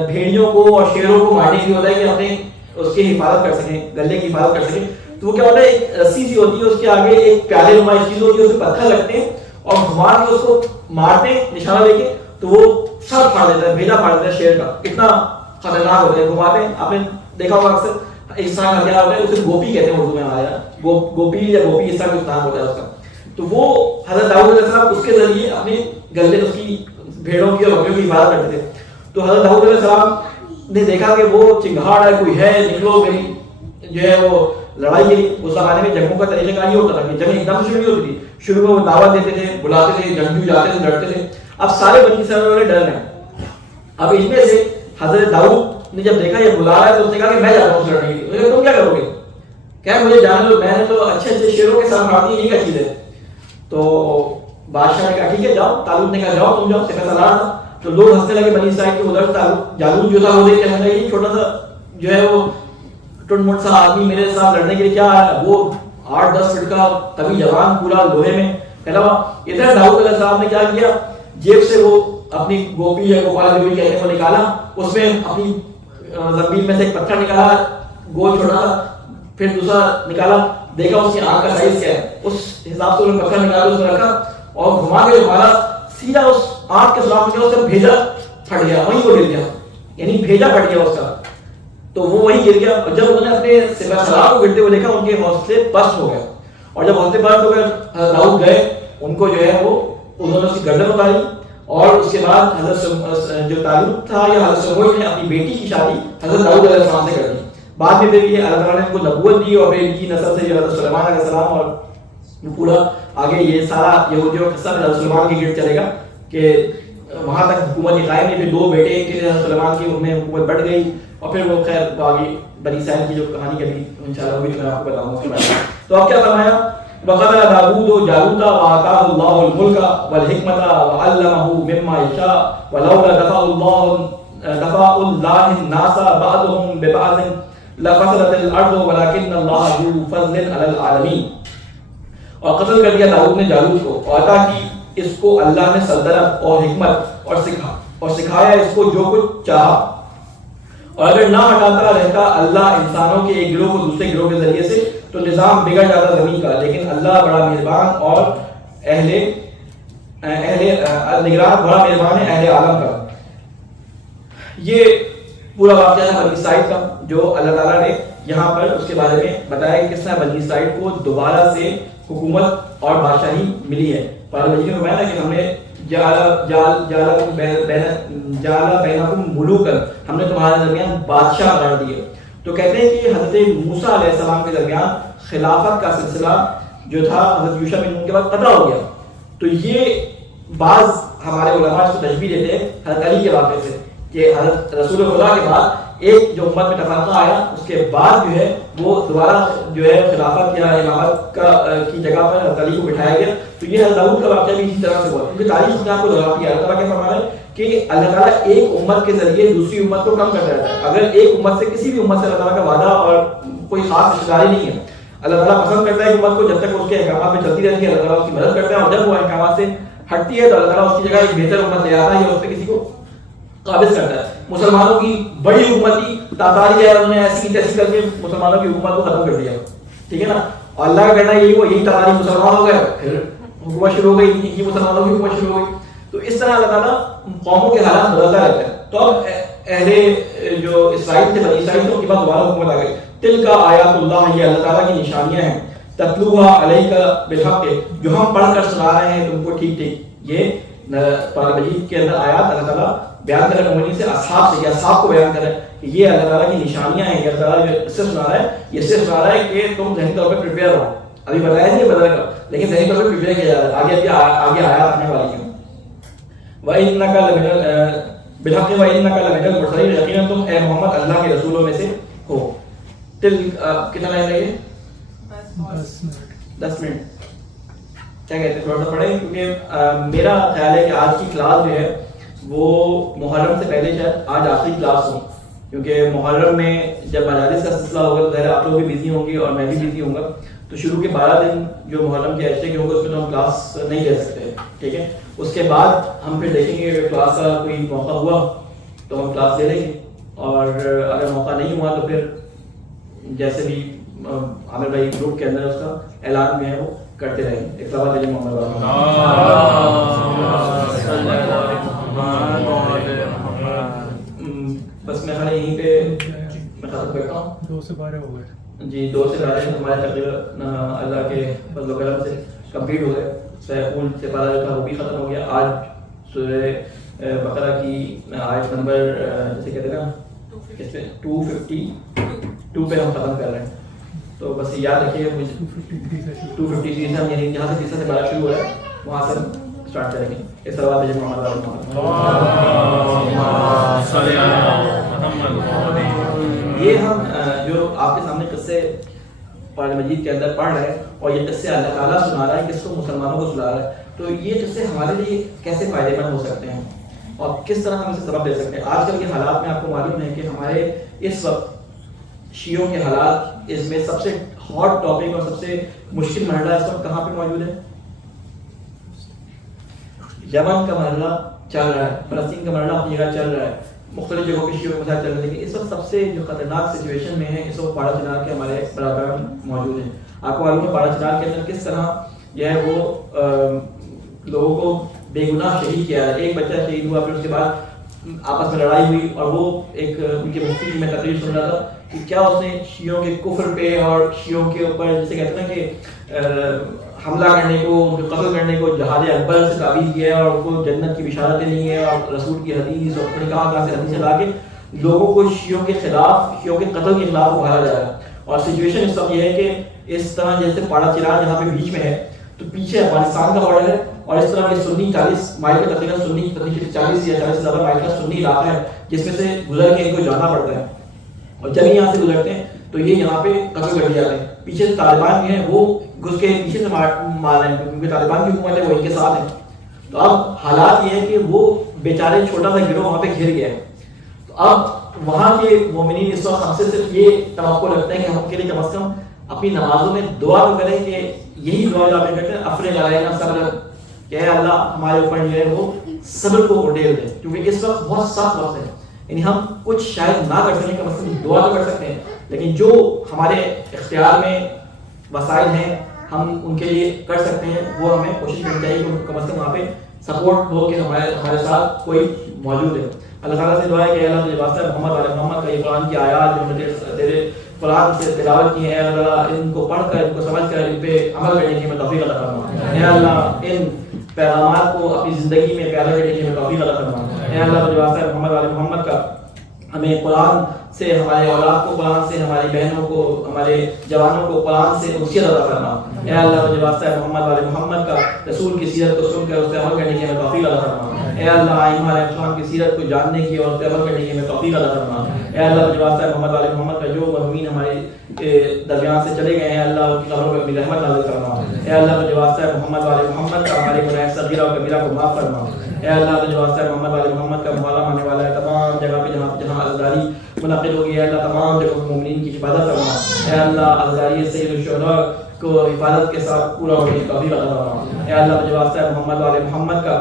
بھیڑیوں کو اور شیروں کو مارنے کے لیے ہوتا ہے کہ اپنے اس کی حفاظت کر سکیں، گلے کی حفاظت کر سکیں. تو وہ کیا ہوتا ہے، ایک رسی سی ہوتی ہے، اس کے آگے ایک پیالے نما چیز ہوتی ہے، اس پہ پتھر لگتے ہیں اور گھما کے اس کو مارتے ہیں نشانہ لے کے، تو وہ سر پھاڑ دیتا ہے، بھیجا پھاڑ دیتا ہے شیر کا. اتنا خطرناک ہوتا ہے. گھماتے ہیں، آپ نے دیکھا ہوگا اکثر اس طرح کا کیا ہوتا ہے، اسے گوپی کہتے ہیں اردو میں ہمارے یہاں، گوپی یا گوپی اس طرح کا نام ہوتا ہے اس کا. تو وہ حضرت داؤد علیہ السلام اس کے ذریعے اپنے گلے اس کی بھیڑوں کی اور بکریوں کی حفاظت کرتے تھے. تو حضرت داؤد علیہ السلام نے دیکھا کہ وہ چنگھاڑ ہے، کوئی ہے، نکلو میری جو ہے وہ لڑائی کے لیے. اس زمانے میں جنگوں کا طریقہ کار یہ ہوتا تھا کہ جنگ ایک دم شروع نہیں ہوتی تھی، شروع میں وہ دعوت دیتے تھے، بلاتے تھے، جنگجو جاتے تھے، لڑتے تھے. اب سارے بنی اسرائیل والے ڈر گئے. اب ان میں سے حضرت داؤد نے جب دیکھا یہ بلا رہا ہے تو اس نے کہا کہ میں جاتا ہوں لڑنے کے لیے. تم کیا کرو گے؟ کیا مجھے جانے دو، میں نے تو اچھے اچھے شیروں کے ساتھ مار دی، یہ کیا چیز ہے؟ تو بادشاہ نے کہا ٹھیک ہے جاؤ. طالوت نے کہا جاؤ تم جاؤ، سپہ سالار تھا. تو لوگ ہنسنے لگے بنی اسرائیل کے. ادھر جالوت جو تھا وہ دیکھ کہنے لگا یہ چھوٹا سا جو ہے وہ ٹنڈ منڈ سا آدمی میرے ساتھ لڑنے کے لیے کیا ہے؟ وہ 8-10 فٹ کا طویل جوان پورا لوہے میں پھیلا ہوا. ادھر داؤد علیہ السلام نے کیا کیا، جیب سے وہ اپنی گوپی یا گوپال جو بھی کہتے ہیں وہ نکالا، اس میں اپنی زمین میں سے ایک پتھر نکالا گول چھوٹا سا، پھر دوسرا نکالا، دیکھا اس کی آنکھ کا سائز کیا ہے، اس حساب سے انہوں نے پتھر نکالا، اس میں رکھا اور گھما کے جو مارا سیدھا اس آنکھ کے سلاف میں اس کا بھیجا پھٹ گیا، وہیں وہ گر گیا، یعنی بھیجا پھٹ گیا اس کا. تو وہ وہیں گر گیا. اور جب انہوں نے اپنے سپہ سالار کو گرتے ہوئے دیکھا ان کے حوصلے پست ہو گئے. اور جب حوصلے پست ہو گئے داؤد گئے، ان کو جو ہے وہ انہوں نے اس کی گردن اتاری. اور اس کے بعد حضرت جو طالوت تھا یا حضرت سموئیل نے اپنی بیٹی کی شادی حضرت داؤد علیہ السلام سے کر دی. بعد میں پھر یہ اللہ تعالیٰ نے ان کو نبوت دی اور پھر ان کی نسل سے حضرت سلیمان علیہ السلام اور پورا آگے یہ سارا یہودیوں کا قصہ حضرت سلیمان کے گرد چلے گا کہ وہاں تک حکومت قائم نہیں. پھر 2 بیٹے کے حضرت سلیمان کی ان میں حکومت بڑھ گئی اور پھر وہ خیر آگے بنی اسرائیل کی جو کہانی کبھی انشاءاللہ وہ بھی میں آپ کو بتاؤں گا. تو اب کیا فرمایا، وَقَتَلَ دَاوُودُ جَالُوتَ وَآتَاهُ اللَّهُ الْمُلْكَ وَالْحِكْمَةَ وَعَلَّمَهُ مِمَّا يَشَاءُ وَلَوْلَا دَفْعُ اللَّهِ النَّاسَ بَعْضَهُم بِبَعْضٍ لَفَسَدَتِ الْأَرْضُ وَلَكِنَّ اللَّهَ ذُو فَضْلٍ عَلَى الْعَالَمِينَ. اور قتل کر دیا داؤد نے جالوت کو اور عطا کی اس کو اللہ نے سلطنت اور حکمت اور سکھایا اس کو جو کچھ چاہا. اور اگر نہ ہٹاتا رہتا اللہ انسانوں کے ایک گروہ کو دوسرے گروہ کے ذریعے سے تو نظام بگڑ جاتا زمین کا. لیکن اللہ بڑا مہربان اور نگران، بڑا مہربان ہے اہل عالم کا. یہ پورا واقعہ ہے بنی اسرائیل کا جو اللہ تعالیٰ نے یہاں پر اس کے بارے میں بتایا کہ کس طرح بنی اسرائیل کو دوبارہ سے حکومت اور بادشاہی ملی ہے. قرآن مجید میں فرمایا کہ ہم نے جعل بینکم ملوکا، ہم نے تمہارے درمیان بادشاہ قرار دیے. تو کہتے ہیں کہ حضرت موسیٰ علیہ السلام کے درمیان خلافت کا سلسلہ جو تھا حضرت یوشع بن نون کے بعد قطع ہو گیا. تو یہ بعض ہمارے علماء اس کو تشبیہ دیتے ہیں حضرت علی کے واقعے سے کہ حضرت رسول خدا کے بعد ایک جو امت میں تفرقہ آیا اس کے بعد جو ہے وہ دوبارہ جو ہے خلافت یا امامت کی جگہ پر حضرت علی کو بٹھایا گیا. تو یہ حضرت داؤد کا واقعہ بھی اسی طرح سے ہوا کیونکہ تاریخ نے آپ کو دہراتی ہے. اللہ تعالیٰ کیا فرما رہا ہے کہ اللہ تعالیٰ ایک امت کے ذریعے دوسری امت کو کم کرتا رہتا ہے. اگر ایک امت سے کسی بھی امت سے اللہ تعالیٰ کا وعدہ اور کوئی خاص رشتہ داری نہیں ہے. اللہ تعالیٰ پسند کرتا ہے کہ امت کو جب تک اس کے احکامات میں چلتی رہتی ہے اللہ تعالیٰ اس کی مدد کرتا ہے، اور جب وہ احکامات سے ہٹتی ہے تو اللہ تعالیٰ اس کی جگہ ایک بہتر امت لے آتا ہے یا اس پہ کسی کو قابض کرتا ہے. مسلمانوں کی بڑی حکومت تھی تاتاری ہے، انہوں نے ایسی تیسی کر کے مسلمانوں کی حکومت کو ختم کر دیا. ٹھیک ہے نا. اور اللہ کا کہنا یہی ہوا، یہی تاتاری مسلمان ہو گئے، پھر حکومت شروع ہو گئی، انکی مسلمانوں کی حکومت شروع ہو گئی. تو اس طرح اللہ تعالیٰ قوموں کے حالات بدلتا رہتا ہے. تو اب اہل جو اسرائیل تھے بنی اسرائیل تھے ان کے بعد دوبارہ حکومت آ گئی. تلک آیات اللہ، یہ اللہ تعالیٰ کی نشانیاں ہیں. تتلوها علیک بالحق، جو ہم پڑھ کر سنا رہے ہیں تم کو ٹھیک ٹھیک. یہ قرآن مجید کے اندر آیات اللہ تعالیٰ بیان کر رہے ہیں مومنین سے، اصحاب سے، اصحاب کو بیان کر رہے ہیں کہ یہ اللہ تعالیٰ کی نشانیاں ہیں. یہ اللہ تعالیٰ جو صرف سنا رہا ہے، یہ صرف سنا رہا ہے کہ تم ذہنی طور پہ پریپیئر رہو. ابھی بتایا نہیں بدل کر، لیکن ذہنی طور پہ پریپیئر کیا جا رہا ہے. آگے آیات آنے والی ہیں. وَإِنَّكَ بِالْحَقِّ وَإِنَّكَ لَمِنَ الْمُرْسَلِينَ، یقیناً تم اے محمد اللہ کے رسولوں میں سے ہو. کتنا ٹائم لگے؟ 10 منٹ. کیا کہتے ہیں تھوڑا سا پڑھیں، کیونکہ میرا خیال ہے کہ آج کی کلاس جو ہے وہ محرم سے پہلے شاید آج آخری کلاس ہو، کیونکہ محرم میں جب مجالس کا سلسلہ ہوگا تو ظاہر آپ لوگ بھی بزی ہوں گے اور میں بھی بزی ہوں گا، تو شروع کے 12 دن جو محرم کے عشرے کے ہوں گے اس میں تو ہم کلاس نہیں لے سکتے، ٹھیک ہے. اس کے بعد ہم پھر دیکھیں گے اگر کلاس کا کوئی موقع ہوا تو ہم کلاس لے لیں گے، اور اگر موقع نہیں ہوا تو پھر جیسے بھی عامر بھائی گروپ کے اندر اس کا اعلان میں ہے وہ کرتے رہیں. ایک سوال ہے محمد بس میں خالی یہیں پہ میں ختم کرتا ہوں. 2 سے 12 ہو گئے جی، 2 سے 12 ہمارے تقریباً اللہ کے فضل و کرم سے کمپلیٹ ہو گئے. سیفون سے 12 جو تھا وہ بھی ختم ہو گیا. آج سورہ بقرہ کی آیت نمبر جیسے کہتے ہیں نا 252 پہ ہم ختم کر رہے ہیں. تو بس یاد رکھیے 253 سے ہم یعنی جہاں سے تیسرا سے 12 شروع ہو رہا ہے وہاں سے ہم اسٹارٹ کریں گے. اس سوال پہ محمد یہ ہم جو آپ کے سامنے قصے قرآن مجید کے اندر پڑھ رہے ہیں اور یہ قصے اللہ تعالیٰ سنا رہا ہے کس کو، مسلمانوں کو سنا رہا ہے. تو یہ قصے ہمارے لیے کیسے فائدے مند ہو سکتے ہیں اور کس طرح ہم اسے سبق دے سکتے ہیں. آج کل کے حالات میں آپ کو معلوم ہے کہ ہمارے اس وقت شیعوں کے حالات، اس میں سب سے ہاٹ ٹاپک اور سب سے مشکل مرحلہ اس وقت کہاں پہ موجود ہے؟ یمن کا مرحلہ چل رہا ہے، فلسطین کا مرحلہ اپنی جگہ چل رہا ہے، مختلف جگہوں پہ شیعوں کے مسائل چل رہے ہیں، لیکن اس وقت سب سے جو خطرناک سچویشن میں ہے اس وقت پاڑا چنار کے ہمارے برادران موجود ہیں. آپ کو معلوم ہے پاڑا چنار کے اندر کس طرح جو ہے وہ لوگوں کو بے گناہ شہید کیا ہے. ایک بچہ شہید ہوا، پھر اس کے بعد آپس میں لڑائی ہوئی اور وہ ایک ان کے مفتی کی میں تقریر سن رہا تھا کہ کیا اس نے شیعوں کے کفر پہ اور شیعوں کے اوپر جیسے کہتے ہیں کہ حملہ کرنے کو، ان کو قتل کرنے کو جہاد اکبر سے تعبیر کیا ہے اور ان کو جنت کی بشارتیں نہیں ہیں اور رسول کی حدیث اور اپنے کہاں سے حدیث لا کے لوگوں کو شیعوں کے خلاف، شیعوں کے قتل کے خلاف ابھارا جا رہا ہے. اور سچویشن اس وقت یہ ہے کہ اس طرح جیسے پاڑا چنار جہاں پہ بیچ میں ہے تو پیچھے افغانستان کا بارڈر ہے اور اس طرح کے سنی 40 مائل کا تقریباً سنی 40 یا 40 سے زیادہ مائل کا سنی علاقہ ہے جس میں سے گزر کے ان کو جانا پڑتا ہے. اور جب یہاں سے گزرتے ہیں تو یہ یہاں پہ قتل کر دیا جاتے ہیں. پیچھے سے طالبان بھی ہیں، وہ گھس کے پیچھے سے مار رہے ہیں کیونکہ طالبان کی حکومت ہے، وہ ان کے ساتھ ہے. تو اب حالات یہ ہے کہ وہ بیچارے چھوٹا سا گروہ وہاں پہ گھر گیا ہے. تو اب وہاں کے مومنین اس وقت ہم سے صرف یہ توقع رکھتے ہیں کہ ہم کے لیے کم از کم اپنی نمازوں میں دعا تو کریں کہ یہی دعا جو آپ کہتے ہیں افرغ علینا صبرا، کہ اے اللہ ہمارے اوپر جو ہے وہ صبر کو اڈیل دے، کیونکہ اس وقت بہت سخت وقت ہے. یعنی ہم کچھ شاید نہ کر سکیں، کم از کم دعا تو کر سکتے ہیں، لیکن جو ہمارے اختیار میں وسائل ہیں ہم ان کے لیے کر سکتے ہیں وہ ہمیں کوشش کرنی چاہیے کہ کم از کم وہاں پہ سپورٹ ہو کہ ہمارے ساتھ کوئی موجود ہے. اللہ تعالیٰ سے دعا ہے کہ اللہ تجھے واسطہ محمد علیہ محمد کا یہ قرآن کی آیات جو نے تیرے قرآن سے تلاوت کی ہے، اللہ تعالیٰ ان کو پڑھ کر، ان کو سمجھ کر ان پہ عمل کرنے کی ہمیں توفیق عطا فرما. اے اللہ ان پیغامات کو اپنی زندگی میں پیدا کرنے کی ہمیں توفیق عطا فرما. اے اللہ تجھے واسطہ محمد علیہ محمد کا ہمیں قرآن سے، ہمارے اولاد کو قرآن سے، ہماری بہنوں کو، ہمارے جوانوں کو قرآن سے انسیت عطا فرما. اے اللہ تجھے واسطہ محمد علیہ محمد کا رسول کی سیرت کو سن کر اس پہ عمل کرنے کی ہمیں توفیق عطا فرما. اے اللہ ائمہ علیہ السلام کی سیرت کو جاننے کی اور اس پہ عمل کرنے کی ہمیں توفیق عطا فرما. اے اللہ تجھے واسطہ محمد علیہ محمد کا جو مرحومین ہمارے درمیان سے چلے گئے ہیں اللہ ان کی قبروں پر اپنی رحمت نازل فرما. اے اللہ تجھے واسطہ محمد علیہ محمد کا ہمارے گناہ صغیرہ و کبیرہ کو معاف فرما. اے اللہ تجھے واسطہ محمد علیہ محمد کا محاورہ ہونے والا ہے تمام جگہ پہ جہاں عزاداری منعقد ہوگی ہے اللہ تمام جگہوں مومنین کی حفاظت فرما. اے اللہ عزاداری سید الشہداء کو حفاظت کے ساتھ پورا ہونے کی توفیق عطا فرما. اے اللہ تجھے واسطہ محمد علیہ محمد کا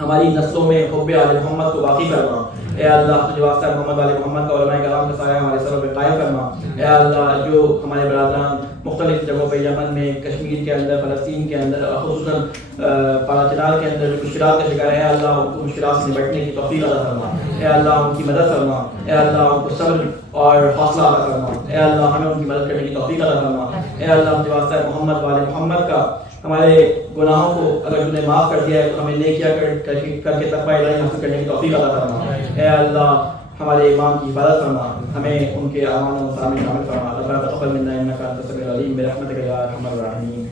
ہماری نسلوں میں حب آل محمد کو باقی فرما. اے اللہ تجھے واسطہ محمد علیہ محمد کا علماء کرام کا سایہ ہمارے سروں پہ قائم فرما. اے اللہ جو ہمارے برادران مختلف جگہوں پہ یمن میں، کشمیر کے اندر، فلسطین کے اندر، خصوصاً پاڑا چنار کے اندر جو مشکلات کا شکار ہے، اے اللہ ان کو مشکلات سے نپٹنے کی توفیق عطا فرما. اے اللہ ان کی مدد فرما. اے اللہ ان کو صبر اور حوصلہ عطا فرما. اے اللہ ہمیں ان کی مدد کرنے کی توفیق عطا فرما. اے اللہ تجھے واسطہ محمد والے محمد کا ہمارے گناہوں کو اگر تم نے معاف کر دیا ہے تو ہمیں نیکیاں کر کے تقوی الہی حاصل کرنے کی توفیق عطا فرما. اے اللہ ہمارے امام کی حفاظت فرما، ہمیں ان کے اعمال و مسامع میں شامل فرما. ربنا تقبل منا انک انت السمیع العلیم برحمتک یا ارحم الراحمین.